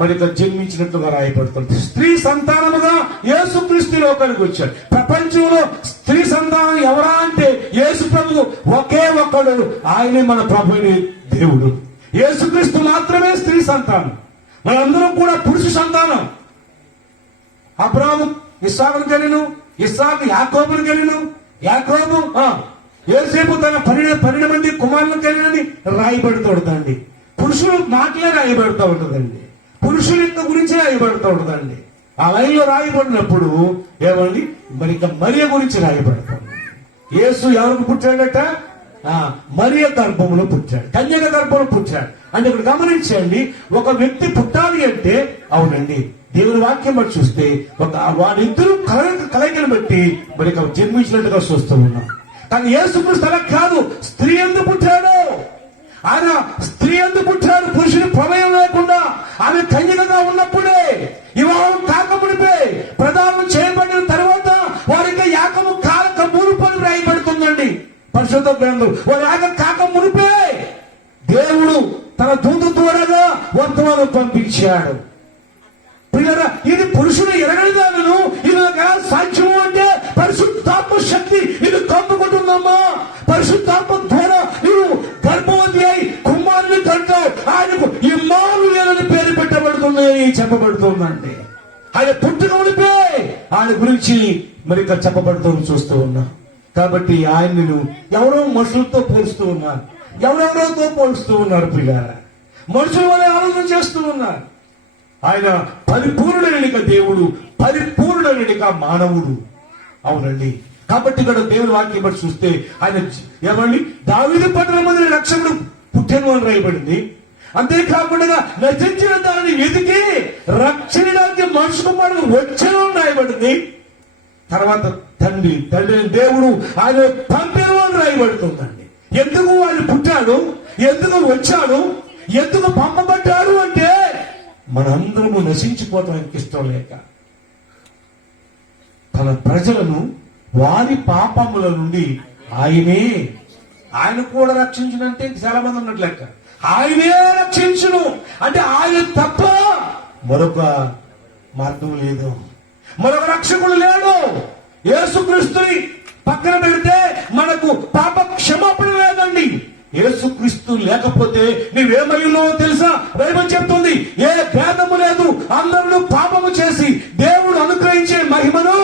మరి జన్మించినట్లుగా రాయబడుతుంది. స్త్రీ సంతానముగా యేసుక్రీస్తు లోకానికి వచ్చాడు. ప్రపంచంలో స్త్రీ సంతానం ఎవరా అంటే యేసు ప్రభువు ఒకే ఒక్కడు, ఆయనే మన ప్రభుని దేవుడు. యేసుక్రీస్తు మాత్రమే స్త్రీ సంతానం, మనందరం కూడా పురుష సంతానం. అబ్రాహాము ఇస్సాకును కనెను, ఇస్సాకు యాకోబును కనెను, యాకోబు యోసేపు తన 12 మంది కుమారులను కనెనని రాయబడుతుందండి. పురుషులు మాటలే రాయబడుతూ ఉంటుందండి, పురుషుల యొక్క గురించే రాయబడుతూ ఉంటుందండి. ఆ లైన్లో రాయబడినప్పుడు ఏమండి మరి ఇక మరియ గురించి రాయబడుతుంది. యేసు ఎవరికి పుట్టాడట? మరియ గర్భంలో పుట్టాడు, కన్యక గర్భంలో పుట్టాడు. అంటే ఇక్కడ గమనించండి, ఒక వ్యక్తి పుట్టాలి అంటే అవునండి దేవుని వాక్యం బట్టి చూస్తే వారిద్దరూ కలయికను బట్టి మరి జన్మించినట్టుగా చూస్తూ ఉన్నాం. కానీ యేసుక్రీస్తు అలా కాదు, స్త్రీ యందు పుట్టాడు. ఆయన స్త్రీ యందు పుట్టాడు, పురుషుని ప్రమేయం లేకుండా. ఆమె కన్యకగా ఉన్నప్పుడే, వివాహం కాకమునిపే, ప్రదానం చేయబడిన తర్వాత వారికి యాకము కాలక మునుపని రాయబడుతుందండి పరిశుద్ధ గ్రంథం. వారి యాగ కాక మునిపే దేవుడు తన దూత ద్వారాగా వర్తమానం పంపించాడు. ప్రియులారా, ఇది పురుషుడు ఎరగలిదాను ఇది సాధ్యము అంటే పరిశుద్ధాత్మ శక్తి ఇది కమ్ముకుంటుందమ్మా. పరిశుద్ధాత్మ ద్వారా నువ్వు గర్భవతి అయి కుమారుని కంటావు. ఆయనకు ఇమ్మానుయేలు పేరు పెట్టబడుతుంది అని చెప్పబడుతుందండి. ఆయన పుట్టుకమునిపే ఆయన గురించి మరి చెప్పబడుతుంది చూస్తూ ఉన్నాం. కాబట్టి ఆయనను ఎవరో మనుషులతో పోలుస్తూ ఉన్నారు, ఎవరెవరితో పోలుస్తూ ఉన్నారు. ప్రియులారా, మనుషుల వల్ల ఆలోచన చేస్తూ ఉన్నారు. ఆయన పరిపూర్ణుడైన దేవుడు, పరిపూర్ణుడైన మానవుడు. అవునండి. కాబట్టి ఇక్కడ దేవుని వాక్యం బట్టి చూస్తే ఆయన ఏమండి దావీదు పట్టణం మంది రక్షకుడు పుట్టెను అని రాయబడింది. అంతేకాకుండా నశించిన దానిని వెతికి రక్షణకి మనుషు కుమారుడు వచ్చాను అని రాయబడింది. తర్వాత తండ్రి దేవుడు ఆయన పంపెను అని రాయబడుతుందండి. ఎందుకు ఆయన పుట్టాడు, ఎందుకు వచ్చాడు, ఎందుకు పంపబడ్డాడు అంటే మనందరము నశించిపోవటానికి ఇష్టం లేక తన ప్రజలను వారి పాపముల నుండి ఆయన కూడా రక్షించునంటే చాలా మంది ఉన్నట్లు లెక్క. ఆయనే రక్షించును అంటే ఆయన తప్ప మరొక మార్గం లేదు, మరొక రక్షకుడు లేడు. యేసుక్రీస్తుని పక్కన పెడితే మనకు పాప క్షమాపణ లేదండి. యేసుక్రీస్తు లేకపోతే నీవేమయ్యో తెలుసా? బైబిల్ చెప్తుంది, ఏ భేదము లేదు, అందరూ పాపము చేసి దేవుడు అనుగ్రహించే మహిమను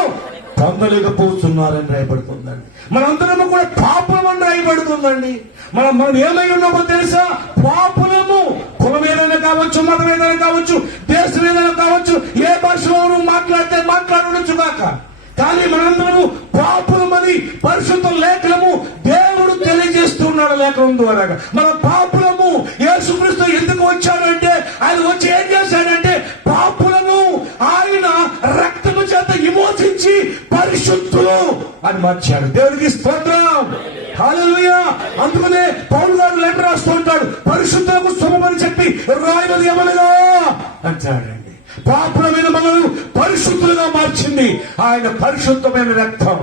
పొందలేకపోతున్నారని రాయబడుతుందండి. మనందరము కూడా పాపం అని రాయబడుతుందండి. మనం ఏమై ఉన్నామో తెలుసా? పాపులము. కులం ఏదైనా కావచ్చు, మతం ఏదైనా కావచ్చు, దేశం ఏదైనా కావచ్చు, ఏ భాషలో మాట్లాడితే మాట్లాడవచ్చు కాక, కానీ మనందరము పాపులమని పరిశుద్ధ లేఖనము దేవుడు తెలియజేస్తున్నాడు. లేఖనం ద్వారా మన పాపులము. యేసుక్రీస్తు ఎందుకు వచ్చాడంటే ఆయన వచ్చి ఏం చేశాడంటే పాపులను ఆయన రక్తము చేత విమోచించి పరిశుద్ధులు అని మార్చాడు. దేవుడికి స్తోత్రం, హల్లెలూయా. అందుకనే పౌలు గారు లెటర్ రాస్తూ ఉంటాడు, పరిశుద్ధులకు శుభమని చెప్పి రాయబడి ఏమనగా అంటాడండి. పాపులమైన మనల్ని పరిశుద్ధులుగా మార్చింది ఆయన పరిశుద్ధమైన రక్తం.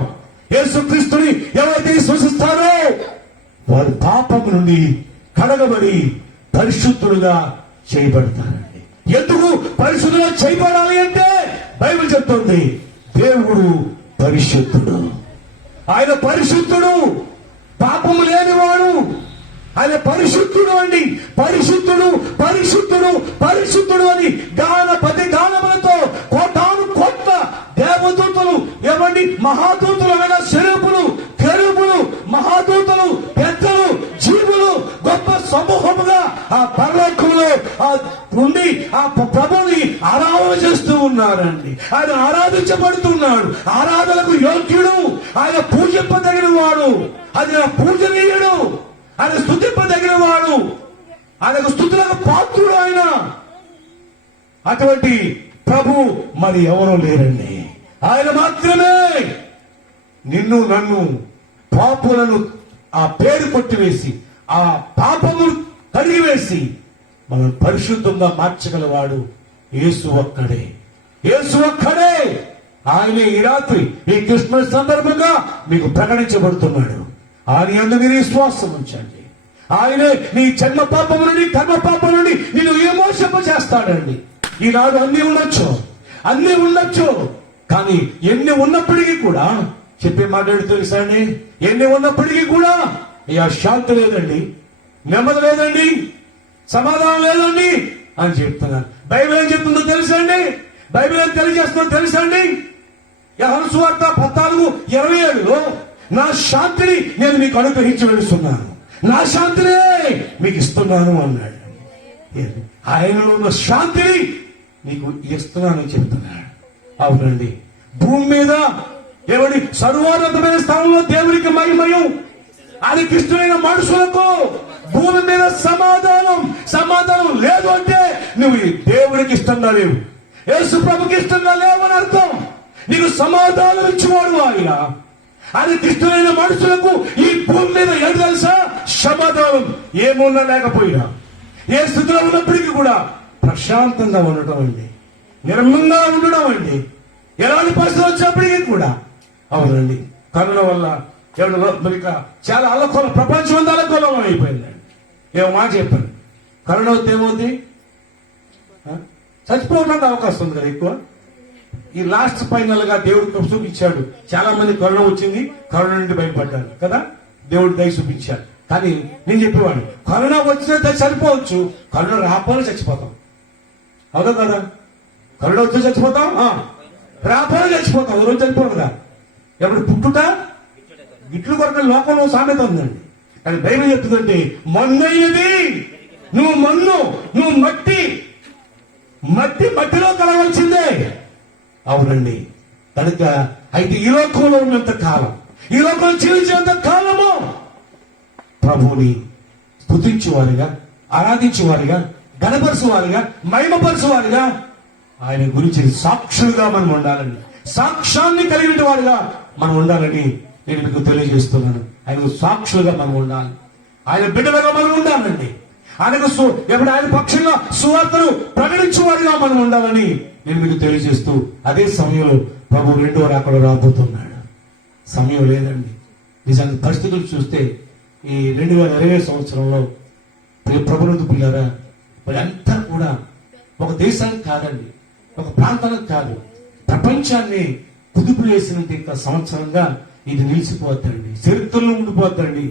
యేసుక్రీస్తుని ఎవరైతే విశ్వసిస్తారో వారి పాపము నుండి కడగబడి పరిశుద్ధులుగా చేయబడతారండి. ఎందుకు పరిశుద్ధులుగా చేయబడాలి అంటే బైబిల్ చెప్తుంది, దేవుడు పరిశుద్ధుడు, ఆయన పరిశుద్ధుడు, పాపము లేనివాడు, ఆయన పరిశుద్ధుడు అండి. పరిశుద్ధుడు పరిశుద్ధుడు పరిశుద్ధుడు అని పది గానములతో కోటాను కోట్ల దేవదూతలు ఏమండి మహాదూతలు అనగా శరూపులు, కెరూబులు, మహాదూతలు, పెద్దలు, జీవులు గొప్ప సమూహముగా ఆ పరలోకంలో ఉండి ప్రభుని ఆరాధన చేస్తూ ఉన్నారండి. ఆయన ఆరాధించబడుతున్నాడు. ఆరాధనకు యోగ్యుడు, ఆయన పూజింపదగిన వాడు, ఆయన పూజనీయుడు, ఆయన స్తుతింపదగిన వాడు, ఆయనకు స్తుతులకు పాత్రుడు. ఆయన అటువంటి ప్రభు మరి ఎవరో లేరండి. ఆయన మాత్రమే నిన్ను నన్ను పాపులను ఆ పేరు కొట్టివేసి ఆ పాపము కడిగివేసి మనం పరిశుద్ధంగా మార్చగలవాడు యేసు ఒక్కడే. యేసు ఒక్కడే. ఆయనే ఈ రాత్రి ఈ క్రిస్మస్ సందర్భంగా మీకు ప్రకటించబడుతున్నాడు. ఆయన యందు మీరు విశ్వాసం ఉంచండి. ఆయనే నీ జన్మ పాపం నుండి కర్మ పాపం నుండి నిన్ను విమోచింప చేస్తాడండి. ఈనాడు అన్ని ఉండొచ్చు కానీ ఎన్ని ఉన్నప్పటికీ కూడా చెప్పే మాట్లాడుతూ తెలుసండి, ఎన్ని ఉన్నప్పటికీ కూడా శాంతి లేదండి, నెమ్మది లేదండి, సమాధానం లేదండి అని చెప్తున్నారు. బైబిల్ ఏం చెప్తుందో తెలుసండి? బైబిల్ ఏం తెలియజేస్తుందో తెలుసండి? యోహాను సువార్త 14:27లో నా శాంతిని నేను మీకు అనుగ్రహించి వెళుతున్నాను, నా శాంతినే మీకు ఇస్తున్నాను అన్నాడు. ఆయనలో ఉన్న శాంతిని నీకు ఇస్తున్నానని చెప్తున్నాడు. అవునండి, భూమి మీద ఎవడి సర్వోన్నతమైన స్థానంలో దేవునికి మహిమయం, అది కృష్ణులైన మనుషులకు భూమి మీద సమాధానం లేదు అంటే నువ్వు దేవుడికి ఇష్టంగా లేవు, యేసు ప్రభుకి ఇష్టంగా లేవు అని అర్థం. నీకు సమాధానం ఇచ్చేవాడు ఆయన. అది కృష్ణులైన మనుషులకు ఈ భూమి మీద ఏడు తెలుసా? సమాధానం ఏమున్నా లేకపోయినా, ఏ స్థితిలో ఉన్నప్పటికీ కూడా ప్రశాంతంగా ఉండటం అండి, నిర్మలంగా ఉండడం అండి, ఎలాంటి పరిస్థితులు వచ్చినప్పటికీ కూడా. అవునండి, కరోనా వల్ల మరి చాలా అల్లకొలం, ప్రపంచం అంతా అల్లకొలం అయిపోయిందండి. ఏమో మాట చెప్పాను, కరోనా వస్తే ఏమవుతుంది? చచ్చిపోవడానికి అవకాశం ఉంది కదా ఎక్కువ. ఈ లాస్ట్ ఫైనల్ గా దేవుడు కృప చూపించాడు. చాలా మంది కరోనా వచ్చింది, కరోనా నుండి బయటపడ్డారు కదా, దేవుడు దయ చూపించాడు. కానీ నేను చెప్పేవాడు, కరోనా వచ్చినా చనిపోవచ్చు, కరోనా రాకపోయినా చచ్చిపోతాం. అవునా కదా? కరోనా వచ్చి చచ్చిపోతాం, రాకపోయినా చచ్చిపోతాం. ఎవరు చనిపోరు కదా. ఎప్పుడు పుట్టుట గిట్లు కొరక లోకంలో సామెత ఉందండి. కానీ బైబిల్ చెప్తుందంటే మన్నైనది, నువ్వు మన్ను, నువ్వు మట్టిలో కలవాల్సిందే. అవునండి, కనుక అయితే ఈ లోకంలో ఉన్నంత కాలం, ఈ లోకంలో జీవించినంత కాలము ప్రభువుని స్తుతించేవారిగా, ఆరాధించేవారిగా, గణపరచువారిగా, మహిమపరచువారిగా, ఆయన గురించి సాక్షులుగా మనం ఉండాలని, సాక్ష్యాన్ని కలిగిన వారిగా మనం ఉండాలని నేను మీకు తెలియజేస్తున్నాను. ఆయనకు సాక్షులుగా మనం ఉండాలి, ఆయన బిడ్డలుగా మనం ఉండాలండి. ఆయనకు ఎప్పుడు ఆయన పక్షంగా సువార్తను ప్రకటించేవారిగా మనం ఉండాలని నేను మీకు తెలియజేస్తూ, అదే సమయంలో ప్రభు రెండో రాకడ రాబోతున్నాడు. సమయం లేదండి. నిజానికి పరిస్థితులు చూస్తే ఈ 2020 సంవత్సరంలో ప్రభునందు పిల్లారా, మరి అంతా కూడా ఒక దేశానికి కాదండి, ఒక ప్రాంతానికి కాదు, ప్రపంచాన్ని కుదుపు వేసినంత ఇంకా సంవత్సరంగా ఇది నిలిచిపోద్దండి, చరిత్రలో ఉండిపోద్దండి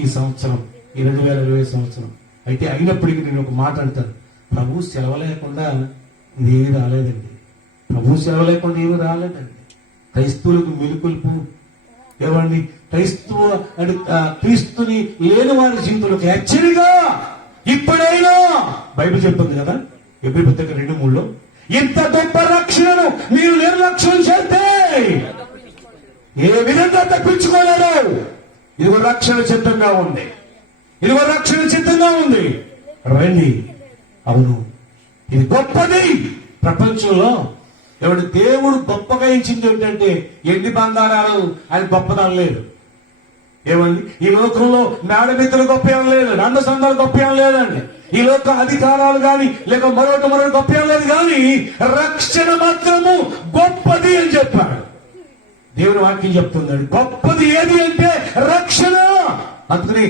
ఈ సంవత్సరం, ఈ 2020 సంవత్సరం. అయితే అయినప్పటికీ నేను ఒక మాట అంటాను, ప్రభు సెలవు లేకుండా ఇదేమీ రాలేదండి. ప్రభు సెలవు లేకుండా ఏమీ రాలేదండి. క్రైస్తవులకు మెలుకొల్పు ఏమండి, క్రీస్తుని లేని వారి జీవితంలోకి హెచ్చరిగా ఇప్పుడైనా బైబిల్ చెప్తుంది కదా, ఎబ్రీ పత్రిక 2:3లో, ఇంత గొప్ప రక్షణను మీరు నిర్లక్ష్యం చేస్తే ఏ విధంగా తప్పించుకోలేరు. ఇదిగో రక్షణ సిద్ధంగా ఉంది, ఇదిగో రక్షణ సిద్ధంగా ఉంది, రండి. అవును, ఇది గొప్పది. ప్రపంచంలో ఎవడు దేవుడు గొప్పగా ఇచ్చింది ఏంటంటే ఎండి బంగారాలు ఆయన గొప్పదనం లేదు. ఏమండి, ఈ లోకంలో మేడమిత్రులు గొప్ప ఏం లేదు, రండ సంఘాలు గొప్ప ఏం లేదండి, ఈ లోక అధికారాలు గాని లేక మరొకటి గొప్ప ఏం లేదు, కానీ రక్షణ మాత్రము గొప్పది అని చెప్పాడు. దేవుని వాక్యం చెప్తుందండి, గొప్పది ఏది అంటే రక్షణ. అందుకని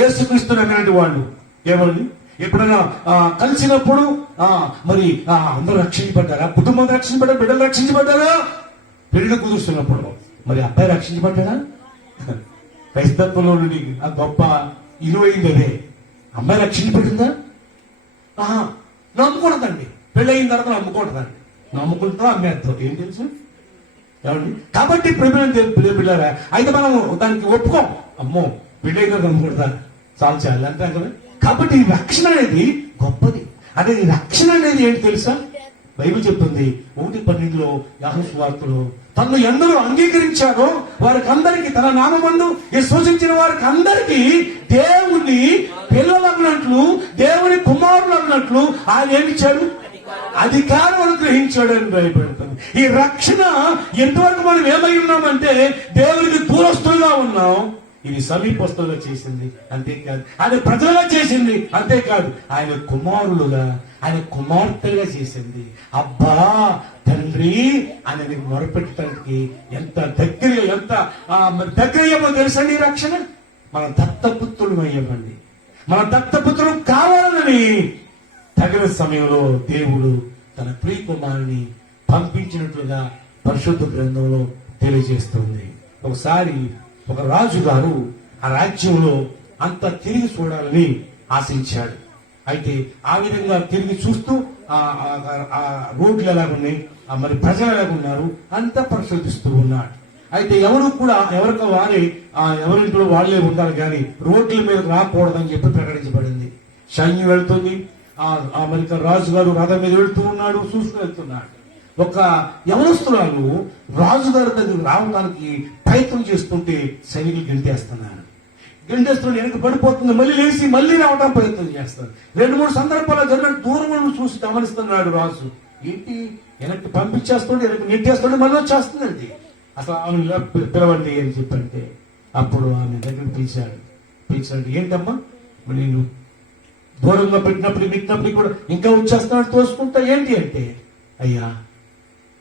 యేసుక్రీస్తు నమ్మినటువంటి వాళ్ళు ఏమండి, ఎప్పుడైనా కలిసినప్పుడు మరి అందరూ రక్షించబడ్డారా? కుటుంబం రక్షించబడ్డారా? బిడ్డలు రక్షించబడ్డారా? పెళ్లి కుదురుస్తున్నప్పుడు మరి అబ్బాయి రక్షించబడ్డారా? క్రైస్తత్వంలో నుండి ఆ గొప్ప ఇలువైంది అదే. అమ్మాయి రక్షించబడిందా? నమ్ముకుంటుందండి. పెళ్లి అయిన తర్వాత నమ్ముకుంటుందండి. నమ్ముకుంటా అమ్మేస్తాం, ఏం తెలుసు ఏమండి. కాబట్టి పిల్లరా, అయితే మనం దానికి ఒప్పుకోం. అమ్మో పెళ్లి అయిన తర్వాత నమ్ముకుంటా చాలు చాలు అంతే కదా. కాబట్టి రక్షణ అనేది గొప్పది. అదే ఈ రక్షణ అనేది ఏంటి తెలుసా? బైబిల్ చెప్తుంది 1:12 యోహాను సువార్తలో, తను ఎందరూ అంగీకరించారో వారికి అందరికీ, తన నామమందు సూచించిన వారికి అందరికీ దేవుని పిల్లలు అన్నట్లు, దేవుని కుమారులు అన్నట్లు ఆయన ఏమిచ్చాడు? అధికారం అనుగ్రహించాడు అని భయపడతాను. ఈ రక్షణ ఎంతవరకు మనం ఏమై ఉన్నామంటే దేవునికి దూరస్తులుగా ఉన్నాం, ఇది సమీపస్తులుగా చేసింది. అంతేకాదు ఆయన ప్రజలుగా చేసింది, అంతేకాదు ఆయన కుమారులుగా, ఆయన కుమార్తెలుగా చేసింది. అబ్బా తండ్రి అనేది మొరపెట్టడానికి ఎంత దగ్గర అయ్యామో తెలుసండి. ఈ రక్షణ మన దత్తపుత్రులు అయ్యామండి. మన దత్తపుత్రులు కావాలని తగిన సమయంలో దేవుడు తన ప్రియ కుమారుని పంపించినట్లుగా పరిశుద్ధ గ్రంథంలో తెలియజేస్తుంది. ఒకసారి ఒక రాజు గారు ఆ రాజ్యంలో అంత తిరిగి చూడాలని ఆశించాడు. అయితే ఆ విధంగా తిరిగి చూస్తూ ఆ రోడ్లు ఎలాగున్నాయి, మరి ప్రజలు ఎలాగున్నారు అంతా పరిశోధిస్తూ ఉన్నాడు. అయితే ఎవరికి వారే ఎవరింట్లో వాళ్లే ఉండాలి కానీ రోడ్ల మీద రాకూడదని చెప్పి ప్రకటించబడింది. సైన్యం వెళ్తుంది, అమెరికా రాజు గారు రథం మీద వెళ్తూ ఉన్నాడు, చూస్తూ వెళ్తున్నాడు. ఒక యవనస్తురాలు రాజుగారి దగ్గర రావడానికి ప్రయత్నం చేస్తుంటే సైనికులు గెంటేస్తున్నారు. వెనక పడిపోతుంది, మళ్ళీ లేచి మళ్ళీ రావడానికి ప్రయత్నం చేస్తారు. 2-3 సందర్భాలు జరిగినట్టు దూరం చూసి గమనిస్తున్నాడు రాజు. ఏంటి వెనక్కి పంపించేస్తుంటే వెనక్కి నెట్టేస్తుంటే మళ్ళీ వచ్చేస్తుందండి. అసలు ఆమె పిలవండి అని చెప్పంటే అప్పుడు ఆమె దగ్గర పిలిచాడు. ఏంటమ్మా నేను దూరంగా పెట్టినప్పుడు కూడా ఇంకా వచ్చేస్తున్నాడు తోసుకుంటా, ఏంటి అంటే, అయ్యా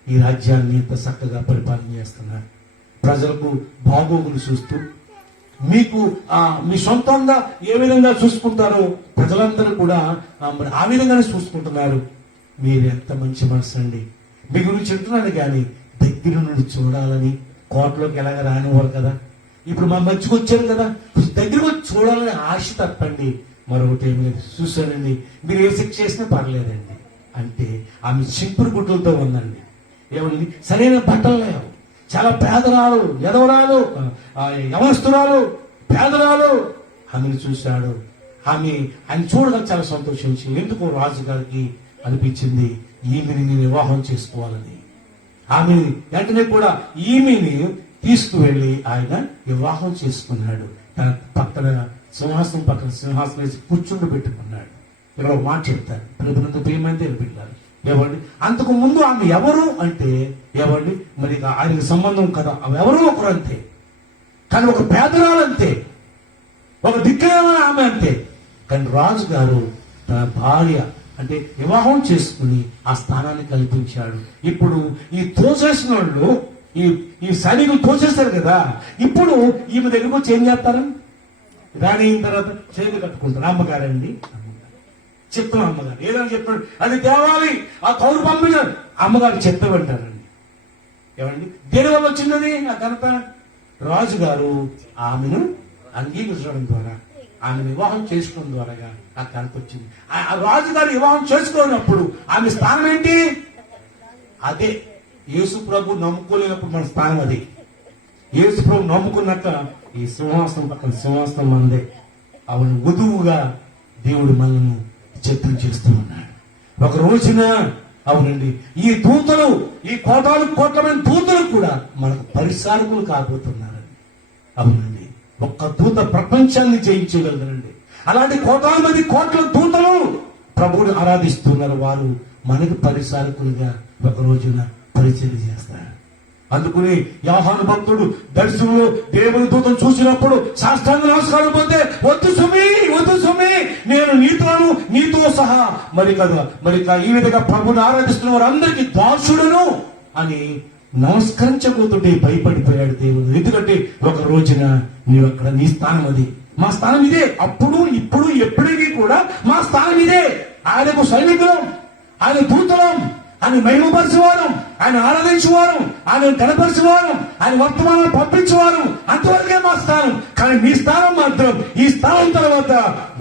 ఈ రాజ్యాన్ని ఇంత చక్కగా పరిపాలన చేస్తున్నారు, ప్రజలకు బాగోగులు చూస్తూ మీకు మీ సొంతంగా ఏ విధంగా చూసుకుంటారో ప్రజలందరూ కూడా మరి ఆ విధంగానే చూసుకుంటున్నారు. మీరు ఎంత మంచి మనసు అండి. మీ గురించి చెప్తున్నాను కానీ దగ్గర నుండి చూడాలని కోటలోకి ఎలాగ రానివారు కదా, ఇప్పుడు మా మధ్యకు వచ్చారు కదా, దగ్గరకు వచ్చి చూడాలని ఆశ తప్పండి, మరొకటి ఏమి లేదు. చూశానండి, మీరు ఏ శిక్ష చేసినా పర్లేదండి అంటే ఆమె చింపురు గుడ్డలతో ఉందండి. ఏమండి సరైన బట్టలు లేవు, చాలా పేదరాలు, ఎదవరాలు, యవనస్తురాలు, పేదరాలు. ఆమెను చూశాడు. ఆయన చూడడం చాలా సంతోషించి ఎందుకో రాజుగారికి అనిపించింది ఈమెని నేను వివాహం చేసుకోవాలని. ఆమె వెంటనే కూడా ఈమెని తీసుకువెళ్లి ఆయన వివాహం చేసుకున్నాడు. తన పక్కన సింహాసనం వేసి కూర్చుండి పెట్టుకున్నాడు. ఇక్కడ ఒక మాట చెప్తారు, ప్రభునందు ప్రియమైనది పిల్లలు. ఏవండి అంతకు ముందు ఆమె ఎవరు అంటే, ఏవండి మరి ఆయనకి సంబంధం కదా, ఆమె ఎవరు ఒకరు అంతే, కానీ ఒక పేదరాలు అంతే, ఒక దిక్కులేని ఆమె అంతే. కానీ రాజు గారు తన భార్య అంటే వివాహం చేసుకుని ఆ స్థానాన్ని కల్పించాడు. ఇప్పుడు ఈ తోసేసిన వాళ్ళు, ఈ సైనికులు తోసేశారు కదా, ఇప్పుడు ఈమె దగ్గరకు వచ్చి ఏం చేస్తారు? రాని అయిన తర్వాత చేతులు కట్టుకుంటారు. అమ్మగారండి, చెప్తాం అమ్మగారు ఏదని చెప్పాడు, అది తేవాలి, ఆ కౌరు పంపించారు. అమ్మగారు చెప్తామంటారండి. ఏమండి దేని వల్ల వచ్చిందని ఆ ఘనత? రాజుగారు ఆమెను అంగీకరించడం ద్వారా, ఆమె వివాహం చేసుకోవడం ద్వారా ఆ ఘనత వచ్చింది. ఆ రాజుగారు వివాహం చేసుకోనప్పుడు ఆమె స్థానం ఏంటి? అదే యేసు ప్రభు నమ్ముకోలేనప్పుడు మన స్థానం అది. యేసు ప్రభు నమ్ముకున్నాక ఈ సింహాసనం పక్కన సింహాసనం అందే. ఆమెను వధువుగా దేవుడు మనల్ని చిత్తం చేస్తూ ఉన్నాడు. ఒక రోజున అవునండి ఈ దూతలు, ఈ కోట్లమైన దూతలు కూడా మనకు పరిసారకులు కాబోతున్నారు. అవునండి ఒక్క దూత ప్రపంచాన్ని జయించగలరండి. అలాంటి కోట్ల దూతలు ప్రభువుని ఆరాధిస్తున్నారు. వారు మనకు పరిసారకులుగా ఒక రోజున పరిచయం చేస్తారు. అందుకుని యోహాను భక్తుడు దర్శనంలో దేవుని దూతను చూసినప్పుడు సాష్టాంగ నమస్కారం పోతే, వద్దు సుమి నేను నీతో సహా మరి ఈ విధంగా ప్రభుని ఆరాధిస్తున్న వారందరికీ దాసుడును అని నమస్కరించబోతుంటే భయపడిపోయాడు దేవుడు. ఎందుకంటే ఒక రోజున నీవు అక్కడ, నీ స్థానం అది, మా స్థానం ఇదే, అప్పుడు ఇప్పుడు ఎప్పటికీ కూడా మా స్థానం ఇదే. ఆయనకు సైనికులం, ఆయన దూతలం, ఆయన మహిమపరిచేవారు, ఆయన ఆరాధించేవారు, ఆయన గణపరిచేవారు, ఆయన వర్తమానం పంపించేవారు, అంతవరకే మా స్థానం. కానీ మీ స్థానం మాత్రం ఈ స్థానం తర్వాత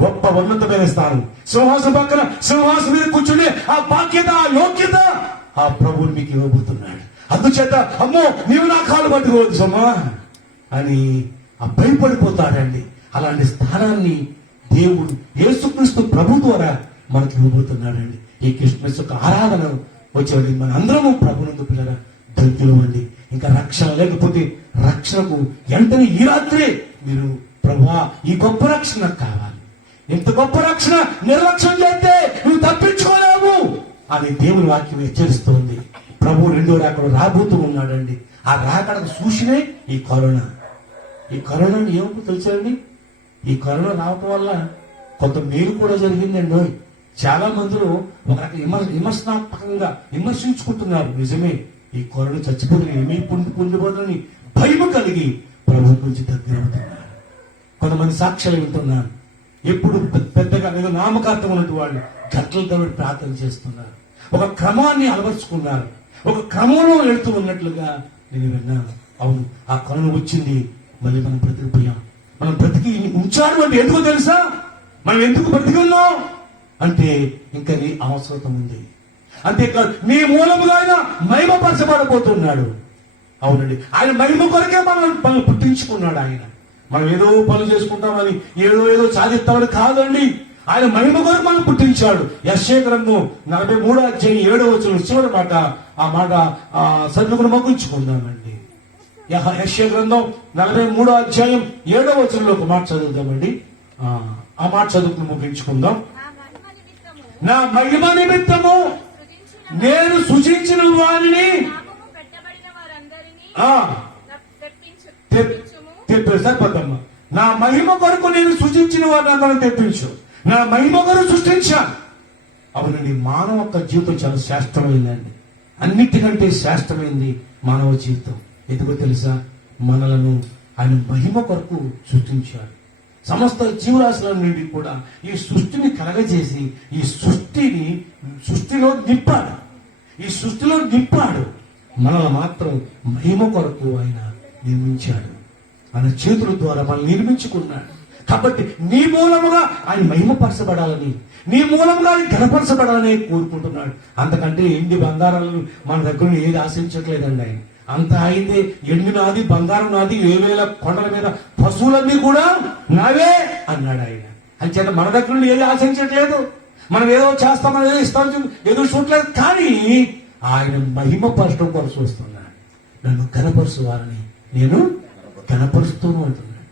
గొప్ప ఉన్నతమైన స్థానం. సింహాసం పక్కన సింహాసం మీద కూర్చుని ఆ బాధ్యత, ఆ యోగ్యత ఆ ప్రభువు మీకు ఇవ్వబోతున్నాడు. అందుచేత అమ్మో నీవు నా కాలు పట్టుకోవద్దు సమ్మా అని భయపడిపోతాడండి. అలాంటి స్థానాన్ని దేవుడు యేసుక్రీస్తు ప్రభు ద్వారా మనకి ఇవ్వబోతున్నాడండి. ఈ క్రిస్మస్ యొక్క ఆరాధన వచ్చేవాడి మన అందరము ప్రభునందు పిల్లరా ధన్యులు అండి. ఇంకా రక్షణ లేకపోతే రక్షణకు వెంటనే ఈ రాత్రే మీరు ప్రభువా ఈ గొప్ప రక్షణ నాకు కావాలి, ఇంత గొప్ప రక్షణ నిర్లక్ష్యం చేస్తే నువ్వు తప్పించుకోలేవు అని దేవుని వాక్యం హెచ్చరిస్తోంది. ప్రభు రెండో రాకడ రాబోతూ ఉన్నాడండి. ఆ రాకడకు సూచనే ఈ కరోనా. ఈ కరోనాని ఏమో తెలుసండి, ఈ కరోనా రావటం వల్ల కొంత మేలు కూడా జరిగిందండి. చాలా మందిలో ఒక రకం విమర్శనాత్మకంగా విమర్శించుకుంటున్నారు. నిజమే, ఈ కరోనా చచ్చిపోతుంది, ఏమీ పొందిపోతుందని భయం కలిగి ప్రభు గురించి దగ్గర అవుతున్నారు. కొంతమంది సాక్ష్యాలు వింటున్నారు. ఎప్పుడు పెద్దగా ఏదో నామకార్థం ఉన్నట్టు వాళ్ళు గంటల తరబడి ప్రార్థన చేస్తున్నారు. ఒక క్రమాన్ని అలవర్చుకున్నారు. ఒక క్రమంలో వెళుతూ ఉన్నట్లుగా నేను విన్నాను. అవును, ఆ కరోనా వచ్చింది, మళ్ళీ మనం బ్రతికిపోయాం. మనం బ్రతికి ఉంచాడు అంటే ఎందుకో తెలుసా? మనం ఎందుకు బ్రతికి ఉన్నాం అంటే ఇంకా నీ అవసరం ఉంది. అంతేకాదు నీ మూలముగా ఆయన మహిమపరచబడబోతున్నాడు. అవునండి, ఆయన మహిమ కొరకే మనల్ని పుట్టించుకున్నాడు. ఆయన మనం ఏదో పనులు చేసుకుంటామని ఏదో సాధిస్తామని కాదండి. ఆయన మహిమ కొరకు మనం పుట్టించాడు. యెషయా గ్రంథం 43:7 చివరి మాట, ఆ మాట సర్దుకుని ముగించుకుందామండి. యెషయా గ్రంథం 43:7 ఒక మాట చదువుదామండి. ఆ మాట చదువుకుని ముగించుకుందాం. నా మహిమ నిమిత్తము నేను సృజించిన వారిని పెట్టబడిన వారందరినీ సరిపోద్దమ్మా. నా మహిమ కొరకు నేను సృజించిన వారిని అందరం తెప్పించు. నా మహిమ కొరకు సృష్టించాను. అవునండి, మానవ యొక్క జీవితం చాలా శ్రేష్టమైందండి. అన్నిటికంటే శ్రేష్టమైంది మానవ జీవితం. ఎందుకో తెలుసా? మనలను ఆయన మహిమ కొరకు సృష్టించాడు. సమస్త జీవరాశుల నుండి కూడా ఈ సృష్టిని కలగజేసి ఈ సృష్టిలో నింపాడు. మనల్ని మాత్రం మహిమ కొరకు ఆయన నిర్మించాడు. ఆయన చేతుల ద్వారా మనల్ని నిర్మించుకున్నాడు. కాబట్టి నీ మూలముగా ఆయన మహిమపరచబడాలని, నీ మూలంగా ఆయన ఘనపరచబడాలని కోరుకుంటున్నాడు. అంతకంటే ఎండి బంగారాలను మన దగ్గర ఏది ఆశించట్లేదండి. ఆయన అంత అయిందే. ఎండు నాది, బంగారం నాది, 1000 కొండల మీద పశువులన్నీ కూడా నావే అన్నాడు ఆయన. అంచేత మన దగ్గర నుండి ఏది ఆశించట్లేదు. మనం ఏదో చేస్తామని ఏదో ఇస్తాం ఎదురు చూడలేదు. కానీ ఆయన మహిమపరచడం కొరకు వస్తున్నాడు. నన్ను ఘనపరచువారని నేను ఘనపరుస్తూ ఉంటున్నాడు.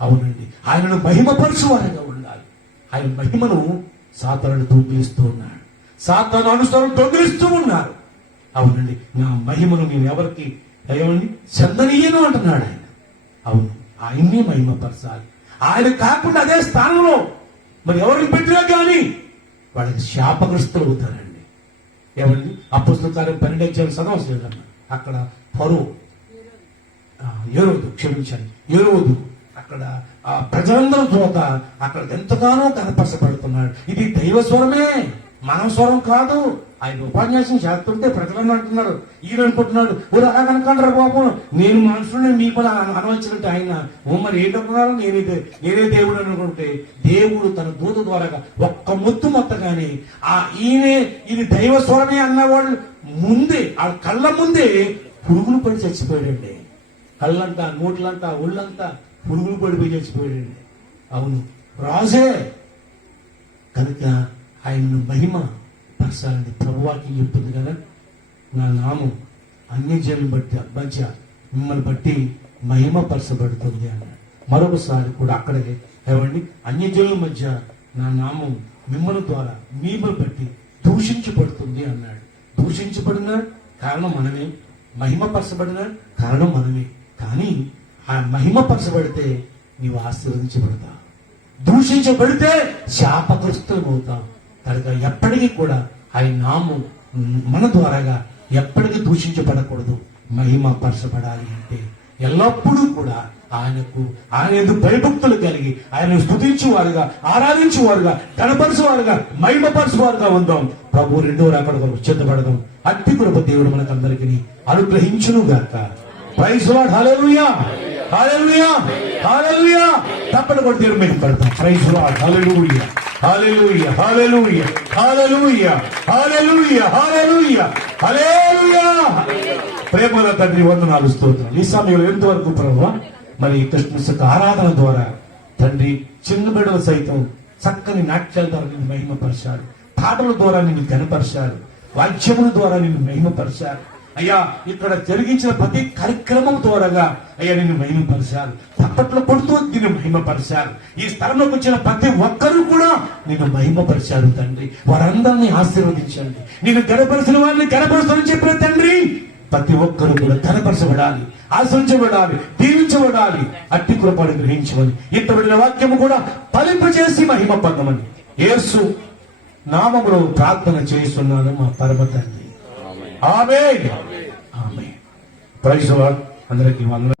అవునండి, ఆయనను మహిమపరచువారిగా ఉండాలి. ఆయన మహిమను సాతాను దొంగిలిస్తూ ఉన్నాడు. సాతాను అనుసరణ దొంగిలిస్తూ ఉన్నారు. అవునండి, నా మహిమను నేను ఎవరికి ఏమండి చెందనీయను అంటున్నాడు ఆయన. అవును, ఆయన్ని మహిమపరచాలి. ఆయన కాకుండా అదే స్థానంలో మరి ఎవరిని పెట్టినా కానీ వాళ్ళకి శాపగ్రస్తులు అవుతారండి. ఏమండి, అపొస్తలుల కార్యం 12 చదవలేదన్న. అక్కడ ఫరో ఏరోదు అక్కడ ఆ ప్రజలందరూ చూత అక్కడ ఎంతగానో కనపరచబడుతున్నాడు. ఇది దైవ స్వరమే, మానవ స్వరం కాదు. ఆయన ఉపన్యాసం చేస్తుంటే ప్రజలను అంటున్నారు, ఈయన అనుకుంటున్నాడు ఓ అలాగనుకుంటారు బాబు, నేను మనుషులని మీ కూడా అనవచ్చినట్టు ఆయన మరి ఏంటనుకున్నారు, నేనే దేవుడు అనుకుంటే దేవుడు తన దూత ద్వారా ఒక్క ముత్తు మొత్తగానే ఇది దైవ స్వరమే అన్నవాళ్ళు ముందే ఆ కళ్ళ ముందే పురుగులు పడి చచ్చిపోయాడండి. కళ్ళంతా, నోట్లంతా, ఒళ్ళంతా పురుగులు పడిపోయి చచ్చిపోయాడండి. అవును, రాజే కనుక ఆయనను మహిమ పరచాలని ప్రభువాక్యం చెప్తుంది కదా. నా నామం అన్యజనులను బట్టి మిమ్మల్ని బట్టి మహిమ పరచబడుతుంది అన్నాడు. మరొకసారి కూడా అక్కడే ఏమండి, అన్యజనుల మధ్య నా నామం మిమ్మల్ని ద్వారా మిమ్మల్ని బట్టి దూషించబడుతుంది అన్నాడు. దూషించబడిన కారణం మనమే, మహిమపరచబడిన కారణం మనమే. కానీ ఆ మహిమపరచబడితే నీవు ఆశీర్వదించబడతావు, దూషించబడితే శాపగ్రస్తులం అవుతాం. కనుక ఎప్పటికీ కూడా ఆయన నామం మన ద్వారాగా ఎప్పటికీ దూషించబడకూడదు. మహిమపరచబడాలి అంటే ఎల్లప్పుడూ కూడా ఆయన ఎందుకు భయభక్తులు కలిగి ఆయన స్తుతించువారుగా, ఆరాధించువారుగా, కనపరచువారుగా, మహిమపరచువారుగా ఉందాం. ప్రభు రెండో రాకడ కొరకు సిద్ధపడదాం. అట్టి కృప దేవుడు మనకందరికీ అనుగ్రహించును గాక. Praise lord. Hallelujah, hallelujah, hallelujah. తప్పని కూడా దేవుడు మీద పడతాం. Praise lord. Hallelujah, hallelujah, hallelujah, hallelujah, hallelujah, hallelujah, hallelujah. ప్రేమల తండ్రి వందనాలు, స్తోత్రం. ఈ సమయంలో ఎంతవరకు ప్రభువా మరి క్రిస్మస్ యొక్క ఆరాధన ద్వారా తండ్రి చిన్న బిడ్డలు సైతం చక్కని నాట్యాల ద్వారా మహిమపరిచాడు. పాటల ద్వారా నిన్ను కనపరిచారు, వాక్యముల ద్వారా నిన్ను మహిమపరిచారు అయ్యా. ఇక్కడ జరిగించిన ప్రతి కార్యక్రమం ద్వారాగా అయ్యా నిన్ను మహిమపరిచారు. తప్పట్లో కొడుతూ నిన్ను మహిమపరిచారు. ఈ స్థలంలోకి వచ్చిన ప్రతి ఒక్కరూ కూడా నిన్ను మహిమపరిచారు తండ్రి. వారందరినీ ఆశీర్వదించండి. నిన్ను గణపరిచిన వారిని గణపరుస్తానని చెప్పిన తండ్రి, ప్రతి ఒక్కరు కూడా ఘనపరచబడాలి, ఆశ్రయించబడాలి, దీవించబడాలి. అట్టి కృపను గ్రహించమని ఇంతబడిన వాక్యము కూడా ఫలింపజేసి మహిమ పొందమని యేసు నామములో ప్రార్థన చేస్తున్నాను మా పరమ తండ్రి. Amen. Amen. Praise the lord. అందరికీ వందనాలు.